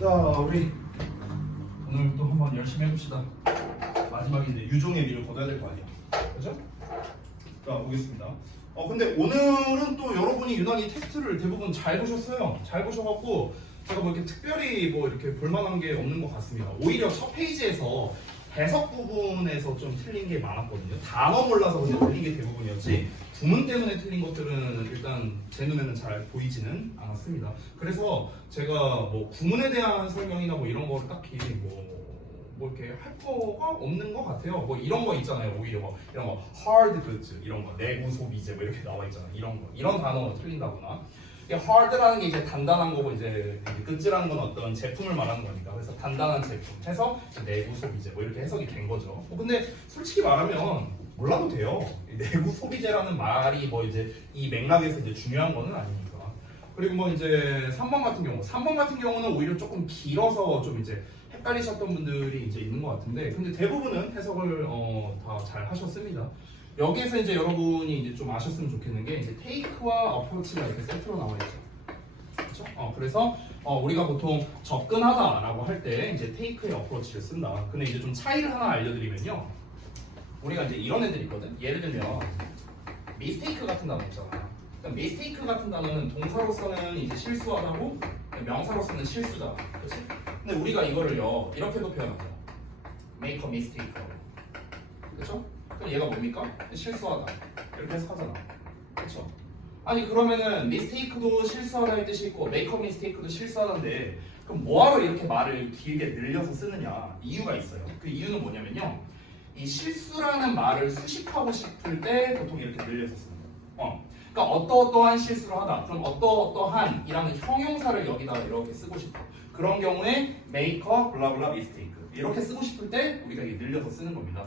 자, 우리 오늘 또 한번 열심히 해봅시다. 마지막인데 유종의 미를 거둬야 될 거 아니야, 그죠? 자, 보겠습니다. 근데 오늘은 또 여러분이 유난히 테스트를 대부분 잘 보셨어요. 잘 보셔갖고 제가 뭐 이렇게 특별히 뭐 이렇게 볼만한 게 없는 것 같습니다. 오히려 첫 페이지에서 해석 부분에서 좀 틀린 게 많았거든요. 단어 몰라서 그냥 틀린 게 대부분이었지 구문 때문에 틀린 것들은 일단 제 눈에는 잘 보이지는 않았습니다. 그래서 제가 뭐 구문에 대한 설명이나 뭐 이런 거 딱히 뭐 이렇게 할 거가 없는 것 같아요. 뭐 이런 거 있잖아요. 오히려 뭐 이런 거 hard goods 이런 거 내구 소비재 뭐 이렇게 나와 있잖아요. 이런 단어 틀린다거나. 이게 hard라는 게 이제 단단한 거고 이제 goods라는 건 어떤 제품을 말하는 거니까 그래서 단단한 제품 해서 내구 소비재 뭐 이렇게 해석이 된 거죠. 근데 솔직히 말하면 몰라도 돼요. 내구 소비재라는 말이 뭐 이제 이 맥락에서 이제 중요한 거는 아니니까. 그리고 뭐 이제 3번 같은 경우는 오히려 조금 길어서 좀 이제 헷갈리셨던 분들이 이제 있는 것 같은데, 근데 대부분은 해석을 다 잘 하셨습니다. 여기에서 이제 여러분이 이제 좀 아셨으면 좋겠는 게 이제 take와 approach가 이렇게 세트로 나와 있죠. 그렇죠? 그래서 우리가 보통 접근하다라고 할 때 이제 take의 approach를 쓴다. 근데 이제 좀 차이를 하나 알려드리면요, 우리가 이제 이런 애들이 있거든. 예를 들면 mistake 같은 단어 있잖아. 그러니까 mistake 같은 단어는 동사로서는 이제 실수하다고, 명사로서는 실수다. 그렇지? 근데 우리가 이거를요 이렇게도 표현하죠. make a mistake. 그렇죠? 그럼 얘가 뭡니까? 실수하다. 이렇게 해석하잖아. 그렇죠? 아니 그러면은 mistake도 실수하다의 뜻이 있고 make a mistake도 실수하다인데 그럼 뭐하러 이렇게 말을 길게 늘려서 쓰느냐? 이유가 있어요. 그 이유는 뭐냐면요, 이 실수라는 말을 수식하고 싶을 때 보통 이렇게 늘려서 쓰는 거예요. 그러니까 어떠어떠한 실수를 하다. 그럼 어떠어떠한 이라는 형용사를 여기다가 이렇게 쓰고 싶어. 그런 경우에 make a 블라블라 mistake 이렇게 쓰고 싶을 때 우리가 이게 늘려서 쓰는 겁니다.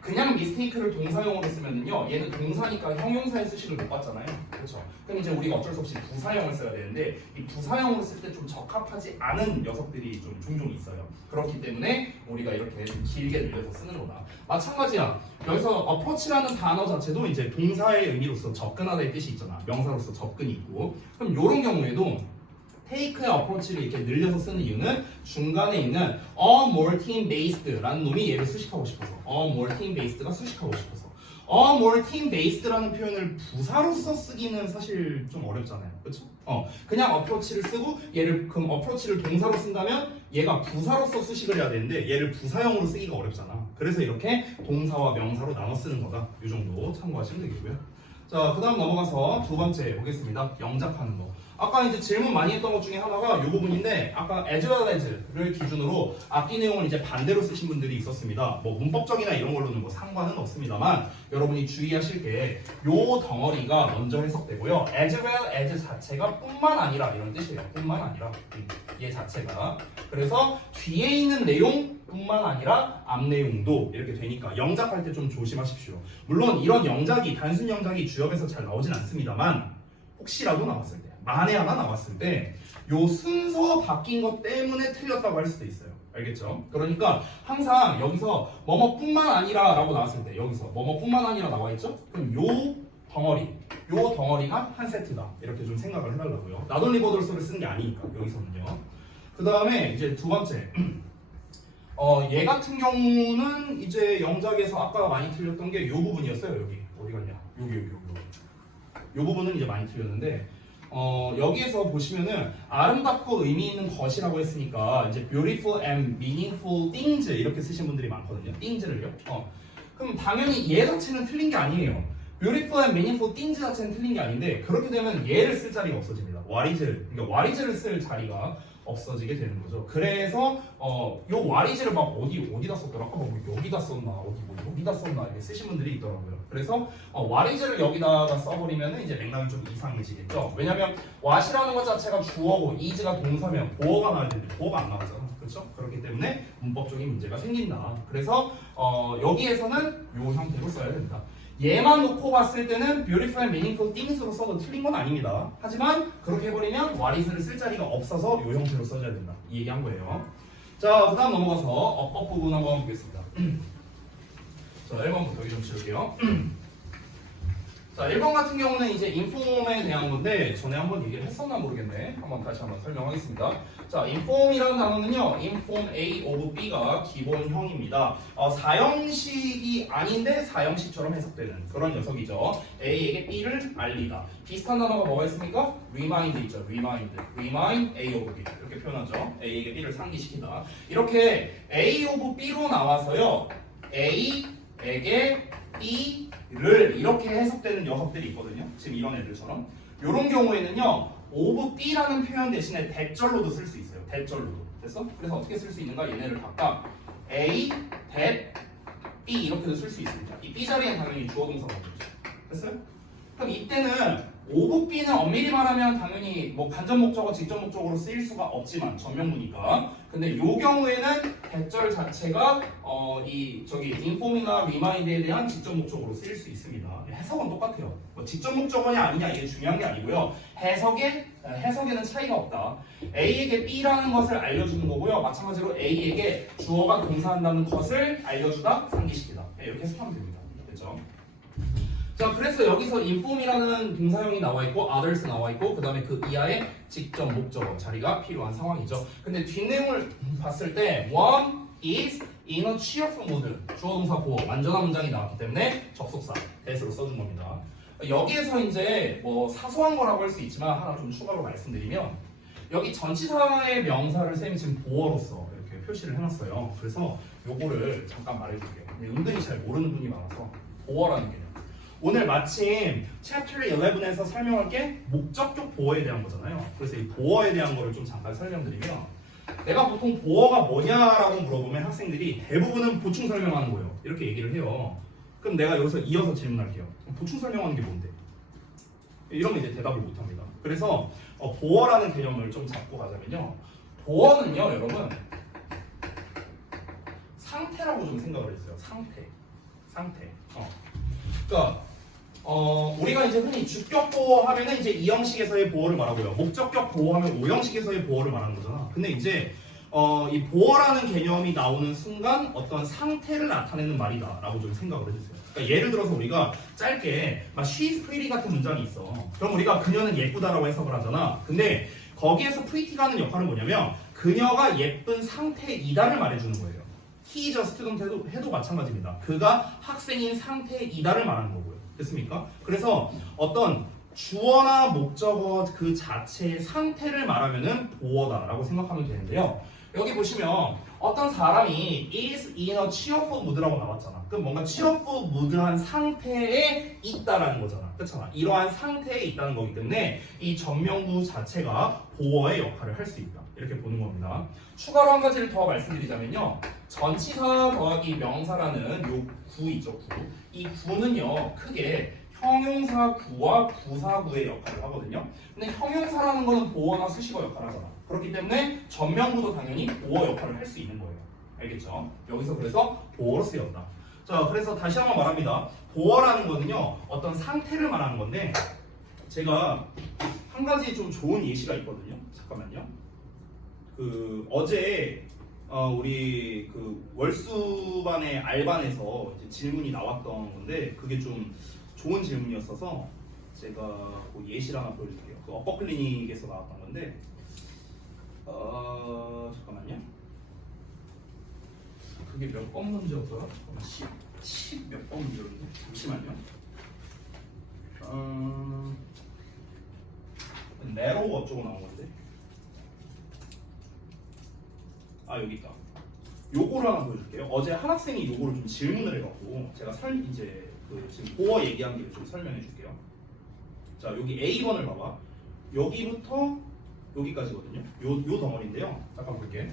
그냥 mistake를 동사형으로 쓰면은요, 얘는 동사니까 형용사의 수식을 못 받잖아요. 그렇죠? 그럼 이제 우리가 어쩔 수 없이 부사형을 써야 되는데 이 부사형으로 쓸 때 좀 적합하지 않은 녀석들이 좀 종종 있어요. 그렇기 때문에 우리가 이렇게 길게 늘려서 쓰는 거다. 마찬가지야. 여기서 approach라는 단어 자체도 이제 동사의 의미로서 접근하다의 뜻이 있잖아. 명사로서 접근이 있고. 그럼 이런 경우에도 take의 approach를 이렇게 늘려서 쓰는 이유는 중간에 있는 a more team based라는 놈이 얘를 수식하고 싶어서, a more team based가 수식하고 싶어서. a more team based라는 표현을 부사로서 쓰기는 사실 좀 어렵잖아요. 그렇죠? 그냥 approach를 쓰고 얘를 그럼 approach를 동사로 쓴다면 얘가 부사로서 수식을 해야 되는데 얘를 부사형으로 쓰기가 어렵잖아. 그래서 이렇게 동사와 명사로 나눠 쓰는 거다. 이 정도 참고하시면 되겠고요. 자, 그다음 넘어가서 두 번째 보겠습니다. 영작하는 거. 아까 이제 질문 많이 했던 것 중에 하나가 이 부분인데, 아까 as well as를 기준으로 앞뒤 내용을 이제 반대로 쓰신 분들이 있었습니다. 뭐 문법적이나 이런 걸로는 뭐 상관은 없습니다만 여러분이 주의하실 게 요 덩어리가 먼저 해석되고요. as well as 자체가 뿐만 아니라 이런 뜻이에요. 뿐만 아니라 얘 자체가. 그래서 뒤에 있는 내용 뿐만 아니라 앞 내용도 이렇게 되니까 영작할 때 좀 조심하십시오. 물론 이런 영작이 단순 영작이 주역에서 잘 나오진 않습니다만 혹시라도 나왔을 때, 만에 하나 나왔을 때 요 순서 바뀐 것 때문에 틀렸다고 할 수도 있어요. 알겠죠? 그러니까 항상 여기서 뭐뭐뿐만 아니라 라고 나왔을 때 여기서 뭐뭐뿐만 아니라 나와 있죠? 그럼 요 덩어리가 한 세트다. 이렇게 좀 생각을 해달라고요. not only bothers를 쓰는 게 아니니까 여기서는요. 그 다음에 이제 두 번째, 얘 같은 경우는 이제 영작에서 아까 많이 틀렸던 게 요 부분이었어요. 여기 어디 갔냐? 여기. 요 부분은 이제 많이 틀렸는데, 여기에서 보시면은 아름답고 의미 있는 것이라고 했으니까 이제 beautiful and meaningful things 이렇게 쓰신 분들이 많거든요. things를요. 그럼 당연히 얘 자체는 틀린 게 아니에요. beautiful and meaningful things 자체는 틀린 게 아닌데 그렇게 되면 얘를 쓸 자리가 없어집니다. what is, 그러니까 what is를 쓸 자리가 없어지게 되는 거죠. 그래서 요 what is를 막 어디다 썼더라? 아까 뭐 여기다 썼나 여기다 썼나 이렇게 쓰신 분들이 있더라고요. 그래서 what is를 여기다가 써버리면 이제 맥락이 좀 이상해지겠죠. 왜냐면 what이라는 것 자체가 주어고 is가 동사면 보어가 나와야 되는데 보어가 안 나오잖아. 그렇죠? 그렇기 때문에 문법적인 문제가 생긴다. 그래서 여기에서는 요 형태로 써야 된다. 얘만 놓고 봤을 때는 beautiful and meaningful things로 써도 틀린 건 아닙니다. 하지만 그렇게 해버리면 what is를 쓸 자리가 없어서 이 형태로 써줘야 된다. 이 얘기한 거예요. 자, 그 다음 넘어가서 어법 부분 한번 보겠습니다. 자, 1번부터 여기 좀 치울게요. 자, 1번 같은 경우는 이제 인폼에 대한 건데 전에 한번 얘기를 했었나 모르겠네. 다시 한번 설명하겠습니다. 자, inform이라는 단어는요, inform A of B가 기본형입니다. 사형식이 아닌데 사형식처럼 해석되는 그런 녀석이죠. A에게 B를 알리다. 비슷한 단어가 뭐가 있습니까? remind 있죠. remind A of B 이렇게 표현하죠. A에게 B를 상기시키다. 이렇게 A of B로 나와서요, A에게 B를 이렇게 해석되는 녀석들이 있거든요. 지금 이런 애들처럼. 이런 경우에는요, of B라는 표현 대신에 대절로도 쓸 수 있어요. 대절로도. 됐어? 그래서 어떻게 쓸 수 있는가? 얘네를 각각 A, that, B 이렇게도 쓸 수 있습니다. 이 B 자리엔 당연히 주어 동사가 오겠죠. 됐어요? 그럼 이때는 of B는 엄밀히 말하면 당연히 뭐 간접 목적어, 직접 목적어로 쓰일 수가 없지만 전명구니까. 근데 요 경우에는 대절 자체가 inform이나 remind에 대한 직접 목적어로 쓰일 수 있습니다. 해석은 똑같아요. 뭐 직접 목적어냐 아니냐 이게 중요한 게 아니고요. 해석에는 차이가 없다. A에게 B라는 것을 알려주는 거고요. 마찬가지로 A에게 주어가 동사한다는 것을 알려주다, 상기시키다. 이렇게 해석하면 됩니다. 됐죠? 자, 그래서 여기서 inform이라는 동사형이 나와 있고 others 나와 있고 그 다음에 그 이하의 직접 목적어 자리가 필요한 상황이죠. 근데 뒷내용을 봤을 때 one is in a cheerful mood 주어 동사 보어 완전한 문장이 나왔기 때문에 접속사 대수로 써준 겁니다. 여기에서 이제 뭐 사소한 거라고 할 수 있지만 하나 좀 추가로 말씀드리면 여기 전치사의 명사를 쌤이 지금 보어로서 이렇게 표시를 해놨어요. 그래서 요거를 잠깐 말해줄게요. 근데 은근히 잘 모르는 분이 많아서 보어라는 개념. 오늘 마침 챕터 11에서 설명할 게 목적격 보어에 대한 거잖아요. 그래서 이 보어에 대한 거를 좀 잠깐 설명드리면 내가 보통 보어가 뭐냐라고 물어보면 학생들이 대부분은 보충 설명하는 거예요. 이렇게 얘기를 해요. 그럼 내가 여기서 이어서 질문할게요. 보충 설명하는 게 뭔데? 이러면 이제 대답을 못합니다. 그래서 보어라는 개념을 좀 잡고 가자면요. 보어는요, 여러분 상태라고 좀 생각을 했어요. 상태. 그러니까 우리가 이제 흔히 주격 보어 하면은 이제 이 형식에서의 보어를 말하고요. 목적격 보어 하면 5형식에서의 보어를 말하는 거잖아. 근데 이제 이 보어라는 개념이 나오는 순간 어떤 상태를 나타내는 말이다라고 좀 생각을 해주세요. 그러니까 예를 들어서 우리가 짧게 막 she's pretty 같은 문장이 있어. 그럼 우리가 그녀는 예쁘다라고 해석을 하잖아. 근데 거기에서 pretty가 하는 역할은 뭐냐면 그녀가 예쁜 상태이다를 말해주는 거예요. he is a student 해도 마찬가지입니다. 그가 학생인 상태이다를 말하는 거고요. 됐습니까? 그래서 어떤 주어나 목적어 그 자체의 상태를 말하면은 보어다라고 생각하면 되는데요. 여기 보시면 어떤 사람이 is in a cheerful mood라고 나왔잖아. 그럼 뭔가 cheerful mood한 상태에 있다라는 거잖아. 그렇잖아. 이러한 상태에 있다는 거기 때문에 이 전명구 자체가 보어의 역할을 할 수 있다. 이렇게 보는 겁니다. 추가로 한 가지를 더 말씀드리자면요. 전치사 더하기 명사라는 요 구이죠. 구. 이 구는요. 크게 형용사 구와 부사 구의 역할을 하거든요. 근데 형용사라는 거는 보어나 수식어 역할을 하잖아. 그렇기 때문에 전명구도 당연히 보어 역할을 할 수 있는 거예요. 알겠죠? 여기서 그래서 보어로 쓰였다. 자, 그래서 다시 한번 말합니다. 보어라는 거는요. 어떤 상태를 말하는 건데 제가 한 가지 좀 좋은 예시가 있거든요. 잠깐만요. 어제 우리 월수반의 알반에서 이제 질문이 나왔던 건데 그게 좀 좋은 질문이었어서 제가 그 예시를 하나 보여줄게요. 그 어퍼 클리닉에서 나왔던 건데 잠깐만요. 그게 몇 번 문제였더라? 10 몇 번 문제였는데 잠시만요. 네로우 어쩌고 나온 건데 여기 있다. 요거를 하나 보여줄게요. 어제 한 학생이 요거를 좀 질문을 해갖고 제가 이제 지금 보어 얘기한 김에 좀 설명해 줄게요. 자, 여기 A번을 봐봐. 여기부터 여기까지거든요. 요 덩어리인데요. 잠깐 볼게.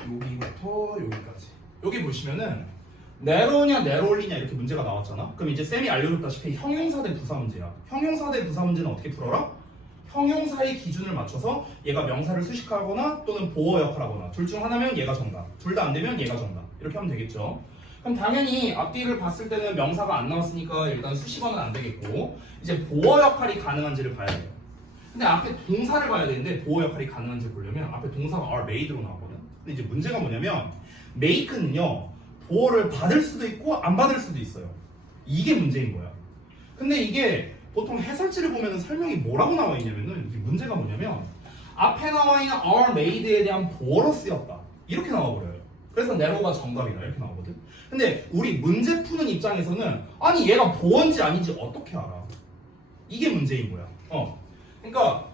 여기부터 여기까지. 여기 보시면은 네로냐 네롤리냐 이렇게 문제가 나왔잖아. 그럼 이제 쌤이 알려줬다시피 형용사 대 부사 문제야. 형용사 대 부사 문제는 어떻게 풀어라? 형용사의 기준을 맞춰서 얘가 명사를 수식하거나 또는 보어 역할하거나 둘 중 하나면 얘가 정답, 둘 다 안 되면 얘가 정답. 이렇게 하면 되겠죠. 그럼 당연히 앞뒤를 봤을 때는 명사가 안 나왔으니까 일단 수식어는 안 되겠고 이제 보어 역할이 가능한지를 봐야 돼요. 근데 앞에 동사를 봐야 되는데 보어 역할이 가능한지 보려면 앞에 동사가 are made로 나왔거든. 근데 이제 문제가 뭐냐면 make는요 보호를 받을 수도 있고 안 받을 수도 있어요. 이게 문제인 거야. 근데 이게 보통 해설지를 보면 설명이 뭐라고 나와 있냐면은 이게 문제가 뭐냐면 앞에 나와 있는 are made에 대한 보어로 쓰였다 이렇게 나와버려요. 그래서 narrow가 정답이다 이렇게 나오거든. 근데 우리 문제 푸는 입장에서는 아니 얘가 보어인지 아닌지 어떻게 알아? 이게 문제인 거야. 그러니까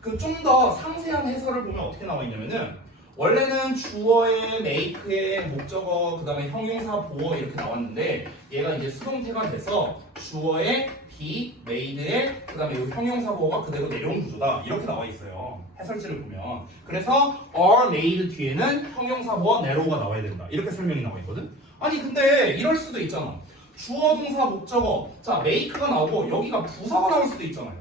그 좀 더 상세한 해설을 보면 어떻게 나와 있냐면은 원래는 주어에 make에 목적어 그다음에 형용사 보어 이렇게 나왔는데 얘가 이제 수동태가 돼서 주어에 be made에 그다음에 이 형용사 보어가 그대로 내려온 구조다 이렇게 나와 있어요. 해설지를 보면. 그래서 are made 뒤에는 형용사 보어 narrow가 나와야 된다 이렇게 설명이 나와 있거든. 아니 근데 이럴 수도 있잖아. 주어 동사 목적어 자 make가 나오고 여기가 부사가 나올 수도 있잖아요.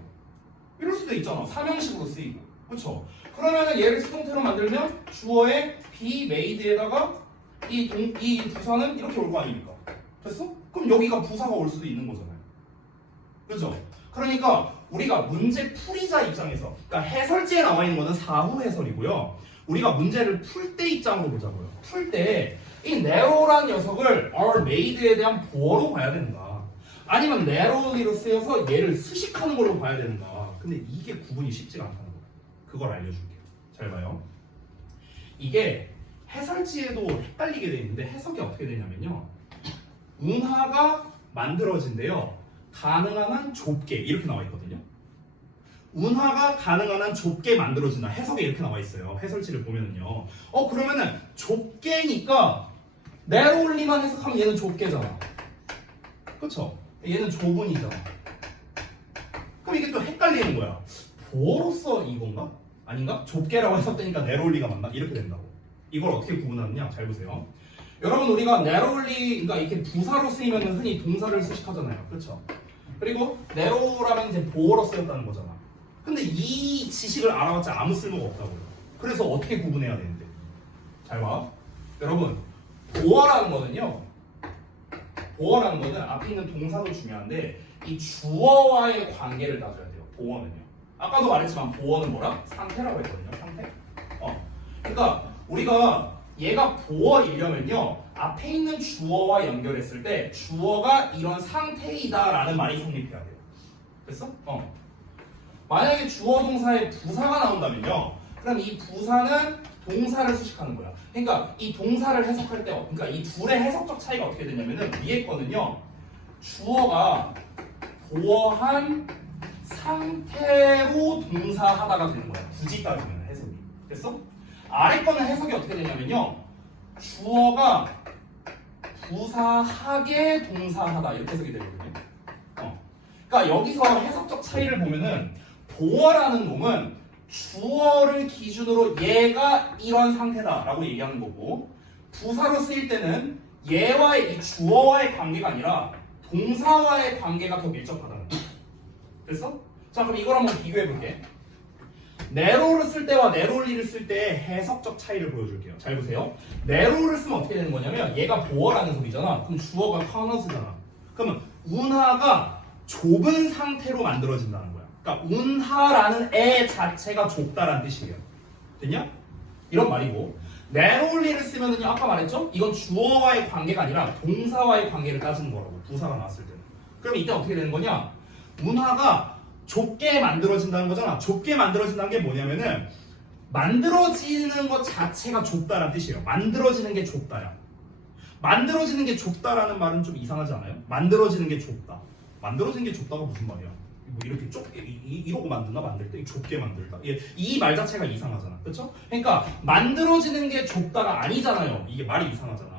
이럴 수도 있잖아. 삼형식으로 쓰이고. 그렇죠? 그러면은 얘를 수동태로 만들면 주어의 be made에다가 이 부사는 이렇게 올 거 아닙니까? 됐어? 그럼 여기가 부사가 올 수도 있는 거잖아요. 그죠? 그러니까 우리가 문제 풀이자 입장에서 그러니까 해설지에 나와 있는 거는 사후 해설이고요. 우리가 문제를 풀 때 입장으로 보자고요. 풀 때 이 narrow란 녀석을 are made에 대한 보어로 봐야 되는가 아니면 narrowly로 쓰여서 얘를 수식하는 걸로 봐야 되는가. 근데 이게 구분이 쉽지가 않다는 거야. 그걸 알려줄게요. 잘 봐요. 이게 해설지에도 헷갈리게 돼 있는데 해석이 어떻게 되냐면요. 운하가 만들어진대요. 가능한 한 좁게 이렇게 나와 있거든요. 운하가 가능한 한 좁게 만들어진다. 해석에 이렇게 나와 있어요. 해설지를 보면은요. 그러면은 좁게니까 narrowly만 해석하면 얘는 좁게잖아. 그쵸? 얘는 좁은이잖아. 그럼 이게 또 헷갈리는 거야. 보어로서 이건가? 아닌가? 좁게라고 해석되니까 narrowly가 맞나? 이렇게 된다고. 이걸 어떻게 구분하느냐? 잘 보세요. 여러분 우리가 narrowly 그러니까 이렇게 부사로 쓰이면 흔히 동사를 수식하잖아요. 그렇죠? 그리고 narrow라면 이제 보어로 쓰였다는 거잖아. 근데 이 지식을 알아봤자 아무 쓸모가 없다고요. 그래서 어떻게 구분해야 되는데? 잘 봐. 여러분 보어라는 거는요. 보어라는 거는 앞에 있는 동사도 중요한데 이 주어와의 관계를 따져야 돼요. 보어는요. 아까도 말했지만 보어는 뭐라? 상태라고 했거든요. 상태. 그러니까 우리가 얘가 보어이려면요. 앞에 있는 주어와 연결했을 때 주어가 이런 상태이다라는 말이 성립해야 돼요. 됐어? 만약에 주어 동사에 부사가 나온다면요. 그럼 이 부사는 동사를 수식하는 거야. 그러니까 이 동사를 해석할 때 그러니까 이 둘의 해석적 차이가 어떻게 되냐면은 위에 거는요. 주어가 보어한 상태로 동사하다가 되는 거야. 굳이 따지면 해석이. 됐어? 아래 거는 해석이 어떻게 되냐면요. 주어가 부사하게 동사하다 이렇게 해석이 되거든요. 그러니까 여기서 해석적 차이를 보면은 보어라는 놈은 주어를 기준으로 얘가 이런 상태다라고 얘기하는 거고 부사로 쓰일 때는 얘와의 이 주어와의 관계가 아니라 동사와의 관계가 더 밀접하다는 거야. 됐어? 자 그럼 이걸 한번 비교해 볼게. narrow를 쓸 때와 narrowly를 쓸 때 해석적 차이를 보여줄게요. 잘 보세요. narrow를 쓰면 어떻게 되는 거냐면 얘가 보어라는 소리잖아. 그럼 주어가 커너스잖아. 그러면 운하가 좁은 상태로 만들어진다는 거야. 그러니까 운하라는 애 자체가 좁다라는 뜻이에요. 됐냐? 이런 말이고 narrowly를 쓰면은요 아까 말했죠? 이건 주어와의 관계가 아니라 동사와의 관계를 따지는 거라고 부사가 나왔을 때는. 그럼 이때 어떻게 되는 거냐? 운하가 좁게 만들어진다는 거잖아. 좁게 만들어진다는 게 뭐냐면은 만들어지는 것 자체가 좁다라는 뜻이에요. 만들어지는 게 좁다야. 만들어지는 게 좁다라는 말은 좀 이상하지 않아요? 만들어지는 게 좁다. 만들어지는 게 좁다가 무슨 말이야? 뭐 이렇게 좁게 이러고 만드나 만들 때 좁게 만들다. 이 말 자체가 이상하잖아. 그렇죠? 그러니까 만들어지는 게 좁다가 아니잖아요. 이게 말이 이상하잖아.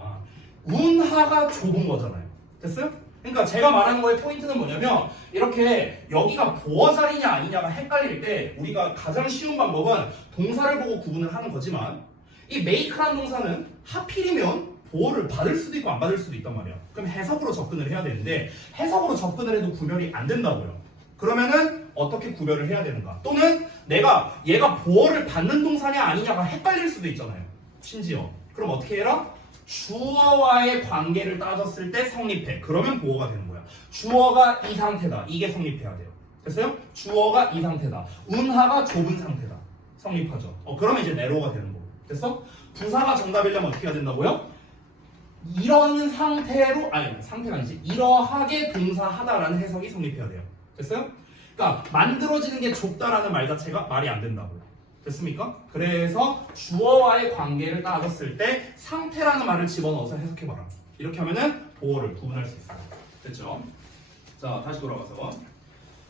운하가 좁은 거잖아요. 됐어요? 그러니까 제가 말하는 거의 포인트는 뭐냐면 이렇게 여기가 보어 자리냐 아니냐가 헷갈릴 때 우리가 가장 쉬운 방법은 동사를 보고 구분을 하는 거지만 이 make라는 동사는 하필이면 보어를 받을 수도 있고 안 받을 수도 있단 말이야. 그럼 해석으로 접근을 해야 되는데 해석으로 접근을 해도 구별이 안 된다고요. 그러면은 어떻게 구별을 해야 되는가? 또는 내가 얘가 보어를 받는 동사냐 아니냐가 헷갈릴 수도 있잖아요. 심지어. 그럼 어떻게 해라? 주어와의 관계를 따졌을 때 성립해. 그러면 보어가 되는 거야. 주어가 이 상태다. 이게 성립해야 돼요. 됐어요? 주어가 이 상태다. 운하가 좁은 상태다. 성립하죠. 그러면 이제 narrow가 되는 거고. 됐어? 부사가 정답이려면 어떻게 해야 된다고요? 이런 상태로 아니 상태가 아니지 이러하게 동사하다라는 해석이 성립해야 돼요. 됐어요? 그러니까 만들어지는 게 좁다라는 말 자체가 말이 안 된다고요. 됐습니까? 그래서 주어와의 관계를 따졌을 때 상태라는 말을 집어넣어서 해석해봐라. 이렇게 하면은 보어를 구분할 수 있어요. 됐죠? 자, 다시 돌아가서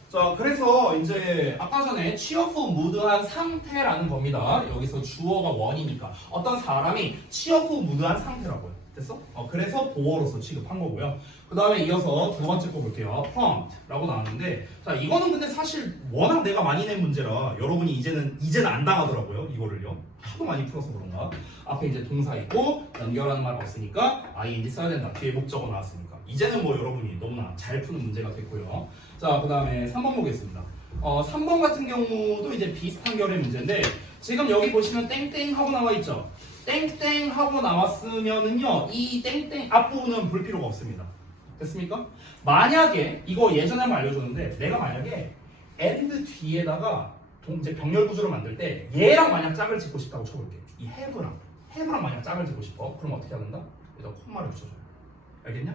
자, 그래서 이제 아까 전에 cheerful mood한 상태라는 겁니다. 여기서 주어가 원이니까 어떤 사람이 cheerful mood한 상태라고요. 됐어? 그래서 보어로서 취급한 거고요. 그 다음에 이어서 두 번째 거 볼게요. prompt라고 나왔는데 자, 이거는 근데 사실 워낙 내가 많이 낸 문제라 여러분이 이제는 안 당하더라고요. 이거를요. 하도 많이 풀어서 그런가. 앞에 이제 동사 있고 연결하는 말 없으니까 ing 써야 된다. 뒤에 목적어 나왔으니까. 이제는 뭐 여러분이 너무나 잘 푸는 문제가 됐고요. 자, 그 다음에 3번 보겠습니다. 3번 같은 경우도 이제 비슷한 결의 문제인데 지금 여기 보시면 땡땡 하고 나와 있죠. 땡땡 하고 나왔으면은요 이 땡땡 앞부분은 볼 필요가 없습니다. 됐습니까? 만약에 이거 예전에 한번 알려줬는데 내가 만약에 and 뒤에다가 이제 병렬 구조를 만들 때 얘랑 만약 짝을 짓고 싶다고 쳐볼게. 이 have랑 만약 짝을 짓고 싶어. 그럼 어떻게 하는가? 여기다 콤마를 붙여줘. 알겠냐?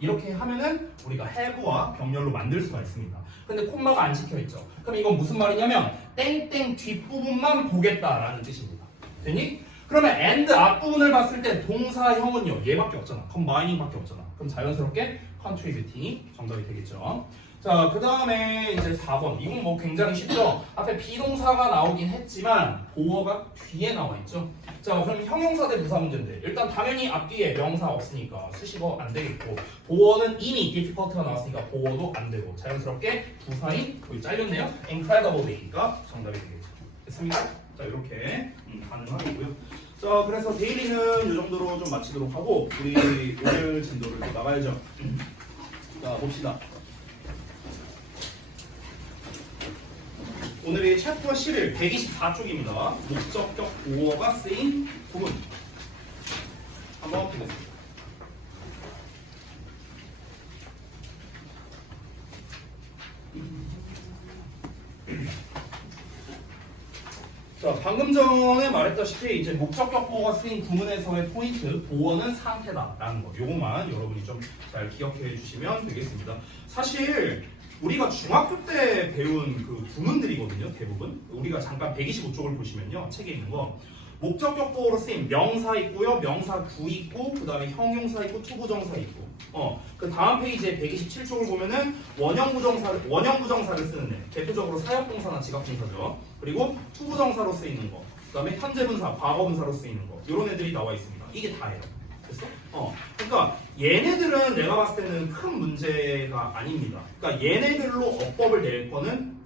이렇게 하면은 우리가 have와 병렬로 만들 수가 있습니다. 근데 콤마가 안 찍혀있죠. 그럼 이건 무슨 말이냐면 땡땡 뒷부분만 보겠다라는 뜻입니다. 됐니? 그러면 and 앞부분을 봤을 때 동사형은요 얘밖에 없잖아. combining밖에 없잖아. 그럼 자연스럽게 contributing이 정답이 되겠죠. 자, 그 다음에 이제 4번. 이건 뭐 굉장히 쉽죠. 앞에 비동사가 나오긴 했지만 보어가 뒤에 나와 있죠. 자, 그럼 형용사 대 부사 문제인데 일단 당연히 앞뒤에 명사 없으니까 수식어 안 되겠고 보어는 이미 difficult가 나왔으니까 보어도 안 되고 자연스럽게 부사인 여기 잘렸네요. incredible day가 정답이 되겠죠. 됐습니까? 자, 이렇게 가능하고요. 자, 그래서 데일리는 이 정도로 좀 마치도록 하고 우리 오늘 진도를 또 나가야죠. 자, 봅시다. 오늘이 챕터 11, 124쪽입니다. 목적격 보어가 쓰인 부분. 한번 보겠습니다. 자, 방금 전에 말했다시피 이제 목적격 보어가 쓰인 구문에서의 포인트, 보어는 상태다라는 거. 요것만 여러분이 좀 잘 기억해 주시면 되겠습니다. 사실 우리가 중학교 때 배운 그 구문들이거든요. 대부분 우리가 잠깐 125쪽을 보시면요 책에 있는 거 목적격 보어로 쓰인 명사 있고요, 명사 구 있고, 그 다음에 형용사 있고, 투부정사 있고, 그 다음 페이지에 127쪽을 보면은 원형 부정사를 쓰는 애, 대표적으로 사역동사나 지각동사죠. 그리고 투부정사로 쓰이는 거, 그 다음에 현재분사, 과거분사로 쓰이는 거, 이런 애들이 나와 있습니다. 이게 다예요. 됐어? 그러니까 얘네들은 내가 봤을 때는 큰 문제가 아닙니다. 그러니까 얘네들로 어법을 낼 거는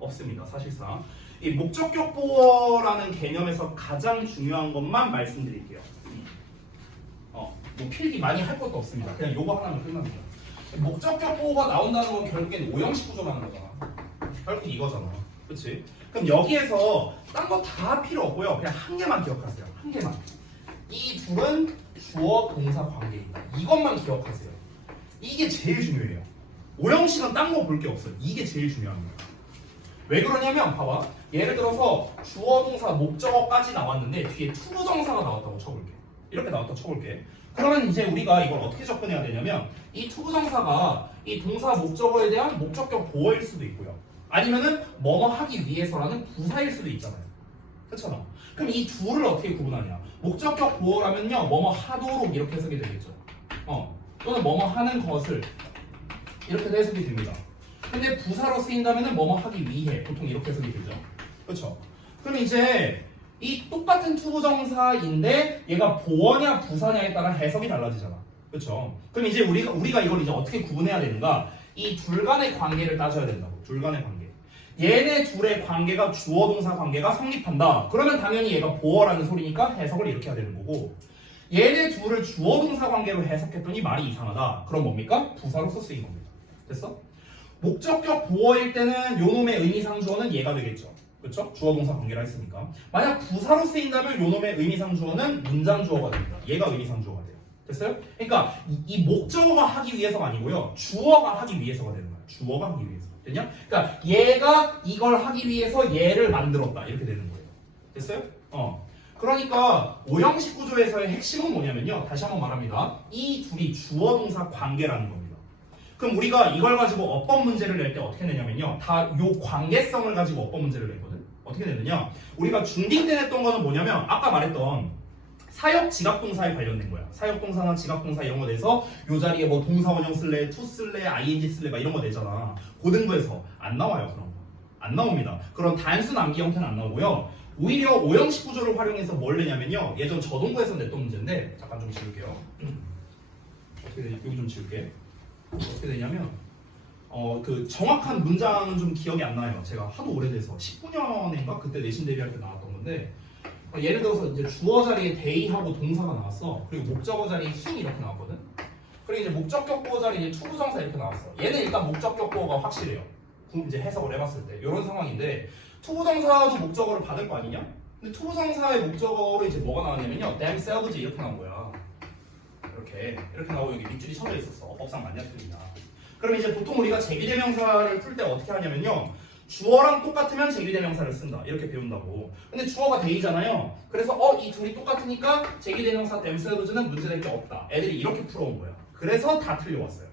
없습니다. 사실상 이 목적격 보어라는 개념에서 가장 중요한 것만 말씀드릴게요. 뭐 필기 많이 할 것도 없습니다. 그냥 요거 하나면 끝납니다. 목적격 보어가 나온다는 건 결국엔 오형식 구조라는 거잖아. 결국 이거잖아. 그렇지? 그럼 여기에서 딴 거 다 필요 없고요. 그냥 한 개만 기억하세요. 한 개만. 이 둘은 주어 동사 관계입니다. 이것만 기억하세요. 이게 제일 중요해요. 오형식은 딴 거 볼 게 없어요. 이게 제일 중요합니다. 왜 그러냐면 봐봐. 예를 들어서 주어 동사 목적어까지 나왔는데 뒤에 투부정사가 나왔다고 쳐볼게. 이렇게 나왔다고 쳐볼게. 그러면 이제 우리가 이걸 어떻게 접근해야 되냐면 이 투부정사가 이 동사 목적어에 대한 목적격 보어일 수도 있고요. 아니면은 뭐뭐 하기 위해서라는 부사일 수도 있잖아요. 그렇잖아. 그럼 이 둘을 어떻게 구분하냐? 목적격 보어라면요, 뭐뭐 하도록 이렇게 해석이 되겠죠. 또는 뭐뭐 하는 것을 이렇게도 해석이 됩니다. 근데 부사로 쓰인다면은 뭐뭐 하기 위해 보통 이렇게 해석이 되죠. 그렇죠. 그럼 이제 이 똑같은 투부정사인데 얘가 보어냐 부사냐에 따라 해석이 달라지잖아. 그렇죠. 그럼 이제 우리가 이걸 이제 어떻게 구분해야 되는가? 이 둘 간의 관계를 따져야 된다고. 둘 간의 관계. 얘네 둘의 관계가 주어 동사 관계가 성립한다. 그러면 당연히 얘가 보어라는 소리니까 해석을 이렇게 해야 되는 거고, 얘네 둘을 주어 동사 관계로 해석했더니 말이 이상하다. 그럼 뭡니까? 부사로서 쓰인 겁니다. 됐어? 목적격 보어일 때는 요놈의 의미상 주어는 얘가 되겠죠. 그렇죠? 주어 동사 관계라 했으니까. 만약 부사로 쓰인다면 요놈의 의미상 주어는 문장 주어가 됩니다. 얘가 의미상 주어가 돼요. 됐어요? 그러니까 이 목적어가 하기 위해서가 아니고요, 주어가 하기 위해서가 되는 거예요. 주어가 하기 위해서. 됐냐? 그러니까 얘가 이걸 하기 위해서 얘를 만들었다. 이렇게 되는 거예요. 됐어요? 그러니까 오형식 구조에서의 핵심은 뭐냐면요. 다시 한번 말합니다. 이 둘이 주어 동사 관계라는 겁니다. 그럼 우리가 이걸 가지고 어법 문제를 낼 때 어떻게 내냐면요. 다 요 관계성을 가지고 어법 문제를 내거든. 어떻게 내느냐? 우리가 중딩 때 냈던 거는 뭐냐면 아까 말했던 사역 지각동사에 관련된 거야. 사역동사나 지각동사 이런 거 내서 요 자리에 뭐 동사 원형 쓸래, to 쓸래, ing 쓸래 막 이런 거 내잖아. 고등부에서 안 나와요. 그런 거. 안 나옵니다. 그런 단순 암기 형태는 안 나오고요. 오히려 오형식 구조를 활용해서 뭘 내냐면요. 예전 저동부에서 냈던 문제인데 잠깐 좀 지울게요. 어떻게 되냐? 여기 좀 지울게. 어떻게 되냐면 그 정확한 문장은 좀 기억이 안 나요. 제가 하도 오래돼서 19년인가 그때 내신 대비할 때 나왔던 건데 예를 들어서 이제 주어 자리에 대의하고 동사가 나왔어. 그리고 목적어 자리에 힘 이렇게 나왔거든. 그리고 이제 목적격 보어 자리에 투부정사 이렇게 나왔어. 얘는 일단 목적격 보어가 확실해요. 이제 해석을 해봤을 때 이런 상황인데 투부정사도 목적어를 받을 거 아니냐? 근데 투부정사의 목적어로 이제 뭐가 나왔냐면요. themselves 이렇게 나온 거야. 이렇게 나오고 여기 밑줄이 쳐져 있었어. 어법상 맞냐 틀리냐. 그럼 이제 보통 우리가 제기대명사를 풀 때 어떻게 하냐면요. 주어랑 똑같으면 제기대명사를 쓴다. 이렇게 배운다고. 근데 주어가 they잖아요. 그래서 이 둘이 똑같으니까 제기대명사 themselves는 문제될 게 없다. 애들이 이렇게 풀어온 거야. 그래서 다 틀려왔어요.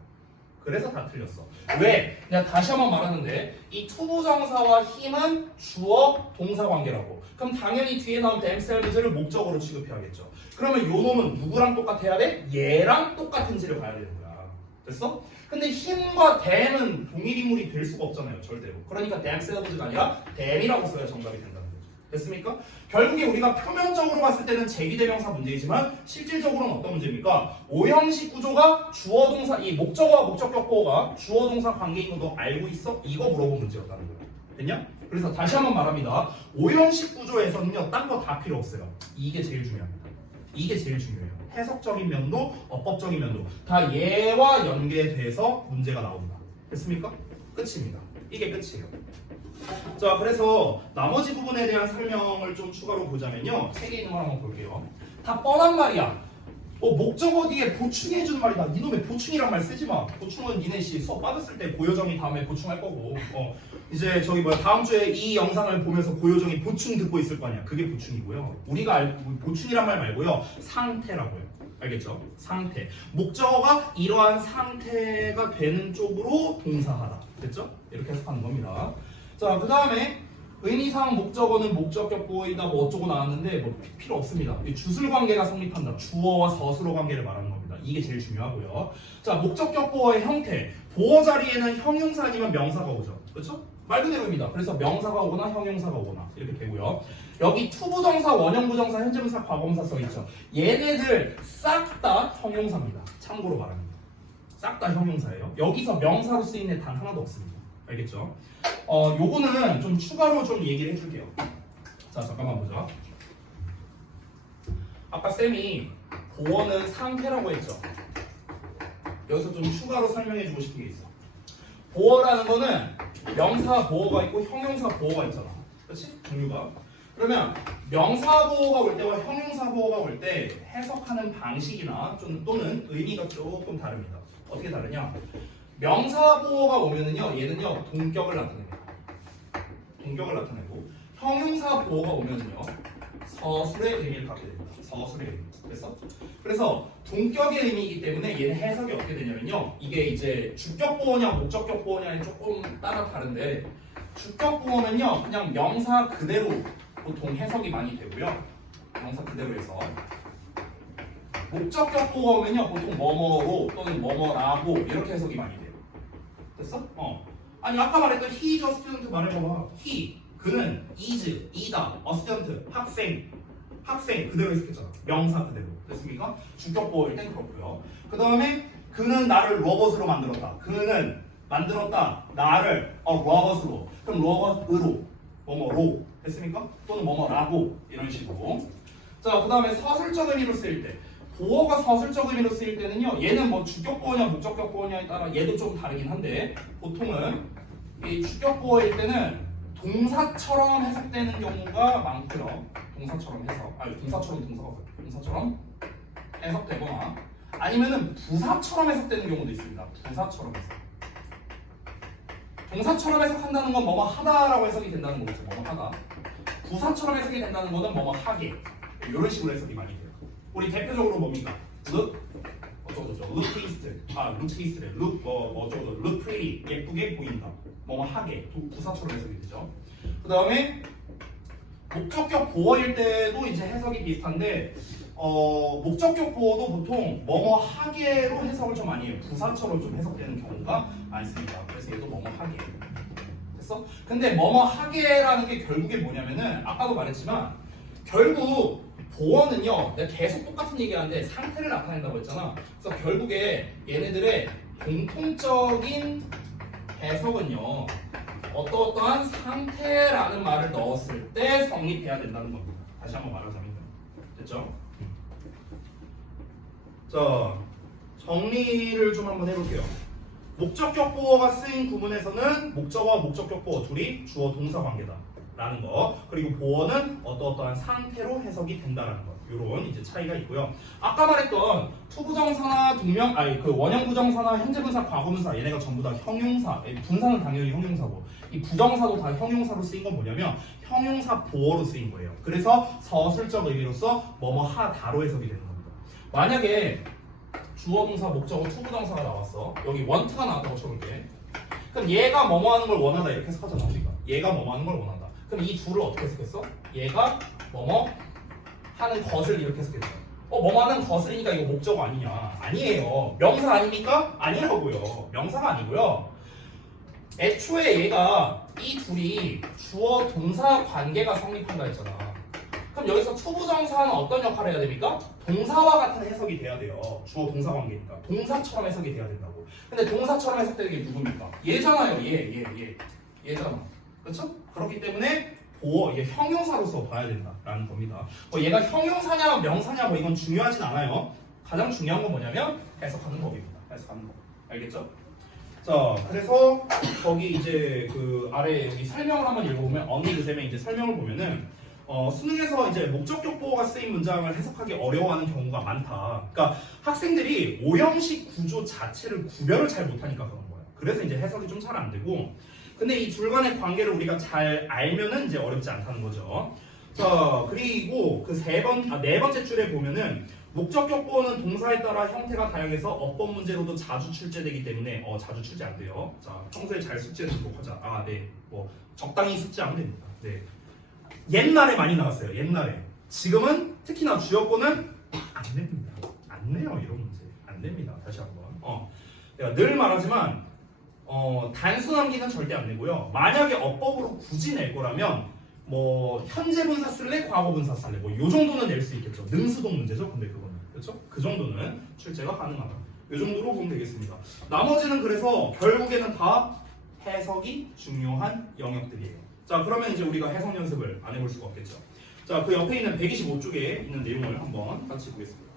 그래서 다 틀렸어. 왜? 내가 다시 한번 말하는데 이 투부정사와 힘은 주어 동사 관계라고. 그럼 당연히 뒤에 나온 themselves를 목적어로 취급해야겠죠. 그러면 요 놈은 누구랑 똑같아야 돼? 얘랑 똑같은지를 봐야 되는 거야. 됐어? 근데 힘과 them은 동일 인물이 될 수가 없잖아요. 절대로. 그러니까 themselves가 아니라 them이라고 써야 정답이 된다는 거죠. 됐습니까? 결국에 우리가 표면적으로 봤을 때는 제기대명사 문제이지만 실질적으로는 어떤 문제입니까? 오형식 구조가 주어 동사 이 목적어와 목적격 보어가 주어 동사 관계인 것도 알고 있어? 이거 물어본 문제였다는 거예요. 됐냐? 그래서 다시 한번 말합니다. 오형식 구조에서는요, 딴 거 다 필요 없어요. 이게 제일 중요합니다. 이게 제일 중요해요. 해석적인 면도, 어법적인 면도 다 얘와 연계돼서 문제가 나온다. 됐습니까? 끝입니다. 이게 끝이에요. 자, 그래서 나머지 부분에 대한 설명을 좀 추가로 보자면요. 책에 있는 걸 한번 볼게요. 다 뻔한 말이야. 목적어 뒤에 보충해주는 말이다. 니놈의 보충이란 말 쓰지 마. 보충은 니네 수업 빠졌을 때 고요정이 다음에 보충할 거고. 이제 저기 다음 주에 이 영상을 보면서 고요정이 보충 듣고 있을 거 아니야. 그게 보충이고요. 우리가 보충이란 말 말고요. 상태라고요. 알겠죠? 상태. 목적어가 이러한 상태가 되는 쪽으로 동사하다. 됐죠? 이렇게 해석하는 겁니다. 자, 그 다음에 의미상 목적어는 목적격 보어이다 뭐 어쩌고 나왔는데 뭐 필요 없습니다. 주술 관계가 성립한다. 주어와 서술어 관계를 말하는 겁니다. 이게 제일 중요하고요. 자, 목적격 보어의 형태. 보어 자리에는 형용사 아니면 명사가 오죠. 그렇죠? 말 그대로입니다. 그래서 명사가 오거나 형용사가 오거나 이렇게 되고요. 여기 투부정사, 원형부정사, 현재분사, 과거분사 써있죠. 얘네들 싹 다 형용사입니다. 참고로 말합니다. 싹 다 형용사예요. 여기서 명사로 쓰인 애 단 하나도 없습니다. 알겠죠? 요거는 좀 추가로 좀 얘기를 해줄게요. 자, 잠깐만 보자. 아까 쌤이 보어는 상태라고 했죠. 여기서 좀 추가로 설명해주고 싶은 게 있어. 보어라는 거는 명사 보어가 있고 형용사 보어가 있잖아. 그렇지? 종류가. 그러면 명사 보어가 올 때와 형용사 보어가 올 때 해석하는 방식이나 또는 의미가 조금 다릅니다. 어떻게 다르냐? 명사 보어가 오면은요, 얘는요 동격을 나타냅니다. 동격을 나타내고 형용사 보어가 오면은요 서술의 의미를 갖게 됩니다. 서술의 의미. 그래서 동격의 의미이기 때문에 얘는 해석이 어떻게 되냐면요, 이게 이제 주격 보어냐 목적격 보어냐는 조금 따라 다른데 주격 보어는요 그냥 명사 그대로 보통 해석이 많이 되고요. 명사 그대로 해서 목적격 보어면요 보통 뭐뭐로 또는 뭐뭐라고 이렇게 해석이 많이 돼요. 됐어? 아니 아까 말했던 he is a student 말해봐봐. he 그는 is 이다 a student 학생 그대로 해석했잖아. 명사 그대로. 됐습니까? 주격 보어일 땐 그렇고요. 그 다음에 그는 나를 로봇으로 만들었다. 그는 만들었다 나를 로봇으로. 그럼 로봇으로 뭐뭐로 됐습니까? 또는 뭐뭐라고 이런 식으로. 자, 그 다음에 서술적 의미로 쓰일 때 보어가 서술적 의미로 쓰일 때는요, 얘는 뭐 주격 보어냐 목적격 보어냐에 따라 얘도 좀 다르긴 한데 보통은 이 주격 보어일 때는 동사처럼 해석되는 경우가 많고요. 동사처럼 해석되거나 아니면은 부사처럼 해석되는 경우도 있습니다. 부사처럼 해석. 동사처럼 해석한다는 건 뭐뭐 하다라고 해석이 된다는 거죠. 뭐뭐 하다. 부사처럼 해석이 된다는 거는 뭐뭐 하게 이런 식으로 해석이 많이 돼요. 우리 대표적으로 뭡니까? look 어쩌고저쩌고 look tasted look tasted래 look 어쩌고저쩌고 look pretty 예쁘게 보인다 뭐 하게 부사처럼 해석이 되죠. 그 다음에 목적격 보어일 때도 이제 해석이 비슷한데 목적격 보어도 보통 뭐뭐 하게로 해석을 좀 많이 해요. 부사처럼 좀 해석되는 경우가 많습니다. 그래서 얘도 뭐뭐 하게 됐어? 근데 뭐뭐 하게라는 게 결국에 뭐냐면은 아까도 말했지만 결국 보어는요 내가 계속 똑같은 얘기하는데 상태를 나타낸다고 했잖아. 그래서 결국에 얘네들의 공통적인 해석은요 어떠어떠한 상태라는 말을 넣었을 때 성립해야 된다는 겁니다. 다시 한번 말하자면 됐죠? 자, 정리를 좀 한번 해볼게요. 목적격 보어가 쓰인 구문에서는 목적어와 목적격 보어 둘이 주어 동사 관계다 라는 거, 그리고 보어는 어떠어떠한 상태로 해석이 된다라는 거, 요런 이제 차이가 있고요. 아까 말했던 투부정사나 원형부정사나 현재분사, 과거분사 얘네가 전부 다 형용사, 분사는 당연히 형용사고 이 부정사도 다 형용사로 쓰인 건 뭐냐면 형용사 보어로 쓰인 거예요. 그래서 서술적 의미로서 뭐뭐 하다로 해석이 되는 겁니다. 만약에 주어 동사 목적어 투부정사가 나왔어. 여기 원트가 나왔다고 쳐볼게. 그럼 얘가 뭐뭐 하는 걸 원하다 이렇게 해석하잖아 우리가. 얘가 뭐뭐 하는 걸 원한다. 그럼 이 둘을 어떻게 해석했어? 얘가 뭐뭐 하는 것을 이렇게 해석했죠. 뭐뭐 하는 것을이니까 이거 목적어 아니냐? 아니에요. 명사 아닙니까? 아니라고요. 명사가 아니고요. 애초에 얘가 이 둘이 주어 동사 관계가 성립한다 했잖아. 그럼 여기서 투부정사는 어떤 역할을 해야 됩니까? 동사와 같은 해석이 돼야 돼요. 주어 동사 관계니까 동사처럼 해석이 돼야 된다고. 근데 동사처럼 해석되는 게 누굽니까? 얘잖아요. 얘잖아. 그렇죠? 그렇기 때문에 보어 이게 형용사로서 봐야 된다라는 겁니다. 얘가 형용사냐 명사냐 이건 중요하진 않아요. 가장 중요한 건 뭐냐면 해석하는 법입니다. 해석하는 법. 알겠죠? 자, 그래서 거기 이제 그 아래 여기 설명을 한번 읽어보면 언니 그쌤의 이제 설명을 보면은 수능에서 이제 목적격 보어가 쓰인 문장을 해석하기 어려워하는 경우가 많다. 그러니까 학생들이 오형식 구조 자체를 구별을 잘 못하니까 그런 거예요. 그래서 이제 해석이 좀 잘 안 되고. 근데 이 둘 간의 관계를 우리가 잘 알면은 이제 어렵지 않다는 거죠. 자, 그리고 그 네 번째 줄에 보면은 목적격 보어는 동사에 따라 형태가 다양해서 어법 문제로도 자주 출제되기 때문에 자주 출제 안 돼요. 자, 평소에 잘 숙지해주도록 하자. 네, 뭐 적당히 숙지하면 됩니다. 네. 옛날에 많이 나왔어요. 옛날에. 지금은 특히나 주요권은 안 냅니다. 안 내요 이런 문제. 안 냅니다. 다시 한번. 내가 늘 말하지만 단순 암기는 절대 안 내고요. 만약에 어법으로 굳이 낼 거라면 뭐 현재 분사 쓸래, 과거 분사 쓸래 뭐 요 정도는 낼 수 있겠죠. 능수동 문제죠. 근데 그거는 그렇죠? 그 정도는 출제가 가능하다. 요 정도로 보면 되겠습니다. 나머지는 그래서 결국에는 다 해석이 중요한 영역들이에요. 자, 그러면 이제 우리가 해석 연습을 안 해볼 수가 없겠죠. 자, 그 옆에 있는 125쪽에 있는 내용을 한번 같이 보겠습니다.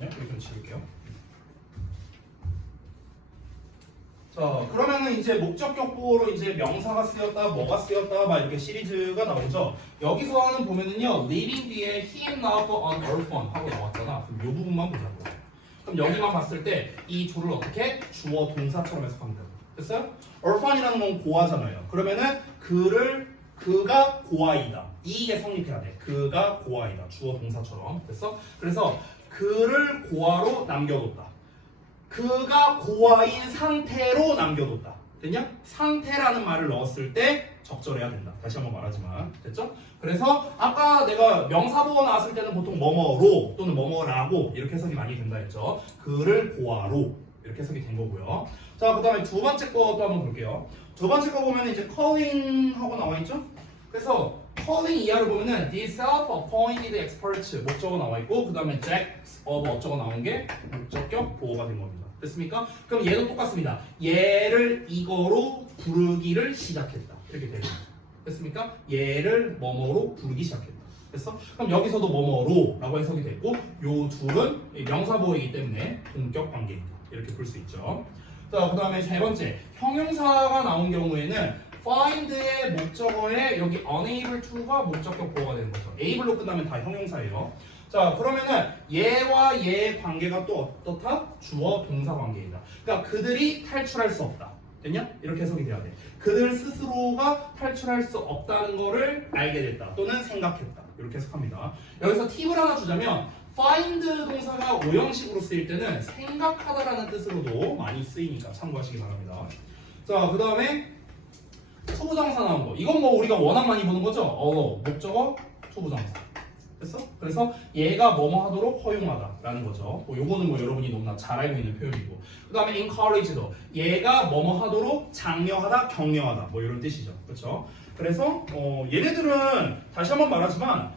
네, 여기 좀 지울게요. 자, 그러면은 이제 목적격 보어로 이제 명사가 쓰였다, 뭐가 쓰였다, 막 이렇게 시리즈가 나오죠. 여기서는 보면은요, living 뒤에 him 나왔고 on orphan 하고 나왔잖아. 그럼 이 부분만 보자고. 그럼 여기만 봤을 때 이 둘을 어떻게 주어 동사처럼 해석하면 돼요. 됐어요? orphan이라는 건 고아잖아요. 그러면은 그가 고아이다. 이게 성립해야 돼. 그가 고아이다. 주어 동사처럼. 됐어? 그래서 그를 고아로 남겨뒀다. 그가 고아인 상태로 남겨뒀다. 됐냐? 상태라는 말을 넣었을 때 적절해야 된다. 다시 한번 말하지만 됐죠? 그래서 아까 내가 명사보어 나왔을 때는 보통 뭐뭐로 또는 뭐뭐라고 이렇게 해석이 많이 된다 했죠. 그를 고아로 이렇게 해석이 된 거고요. 자, 그 다음에 두 번째 것도 한번 볼게요. 두 번째 거 보면 이제 calling 하고 나와 있죠? 그래서 calling 이하를 보면은 the self-appointed expert 목적어 나와 있고 그 다음에 Jack's of 어쩌고 나온 게 목적격 보어가 된 겁니다. 됐습니까? 그럼 얘도 똑같습니다. 얘를 이거로 부르기를 시작했다. 이렇게 되는 거죠. 됐습니까? 얘를 뭐뭐로 부르기 시작했다. 됐어? 그럼 여기서도 뭐뭐로 라고 해석이 됐고 요 둘은 명사보어이기 때문에 동격 관계입니다. 이렇게 볼 수 있죠. 자, 그 다음에 세 번째 형용사가 나온 경우에는 find의 목적어에 여기 unable to가 목적격 보어가 되는 거죠. able로 끝나면 다 형용사예요. 자, 그러면은 얘와 얘의 관계가 또 어떻다? 주어 동사 관계이다. 그러니까 그들이 탈출할 수 없다. 됐냐? 이렇게 해석이 돼야 돼. 그들 스스로가 탈출할 수 없다는 거를 알게 됐다 또는 생각했다 이렇게 해석합니다. 여기서 팁을 하나 주자면 find 동사가 오형식으로 쓰일 때는 생각하다라는 뜻으로도 많이 쓰이니까 참고하시기 바랍니다. 자, 그 다음에 투부정사 나온 거. 이건 뭐 우리가 워낙 많이 보는 거죠? 목적어, 투부정사. 됐어? 그래서 얘가 뭐뭐 하도록 허용하다라는 거죠. 요거는 뭐 여러분이 너무나 잘 알고 있는 표현이고. 그 다음에 encourage도 얘가 뭐뭐 하도록 장려하다, 격려하다 뭐 이런 뜻이죠. 그렇죠? 그래서 얘네들은 다시 한번 말하지만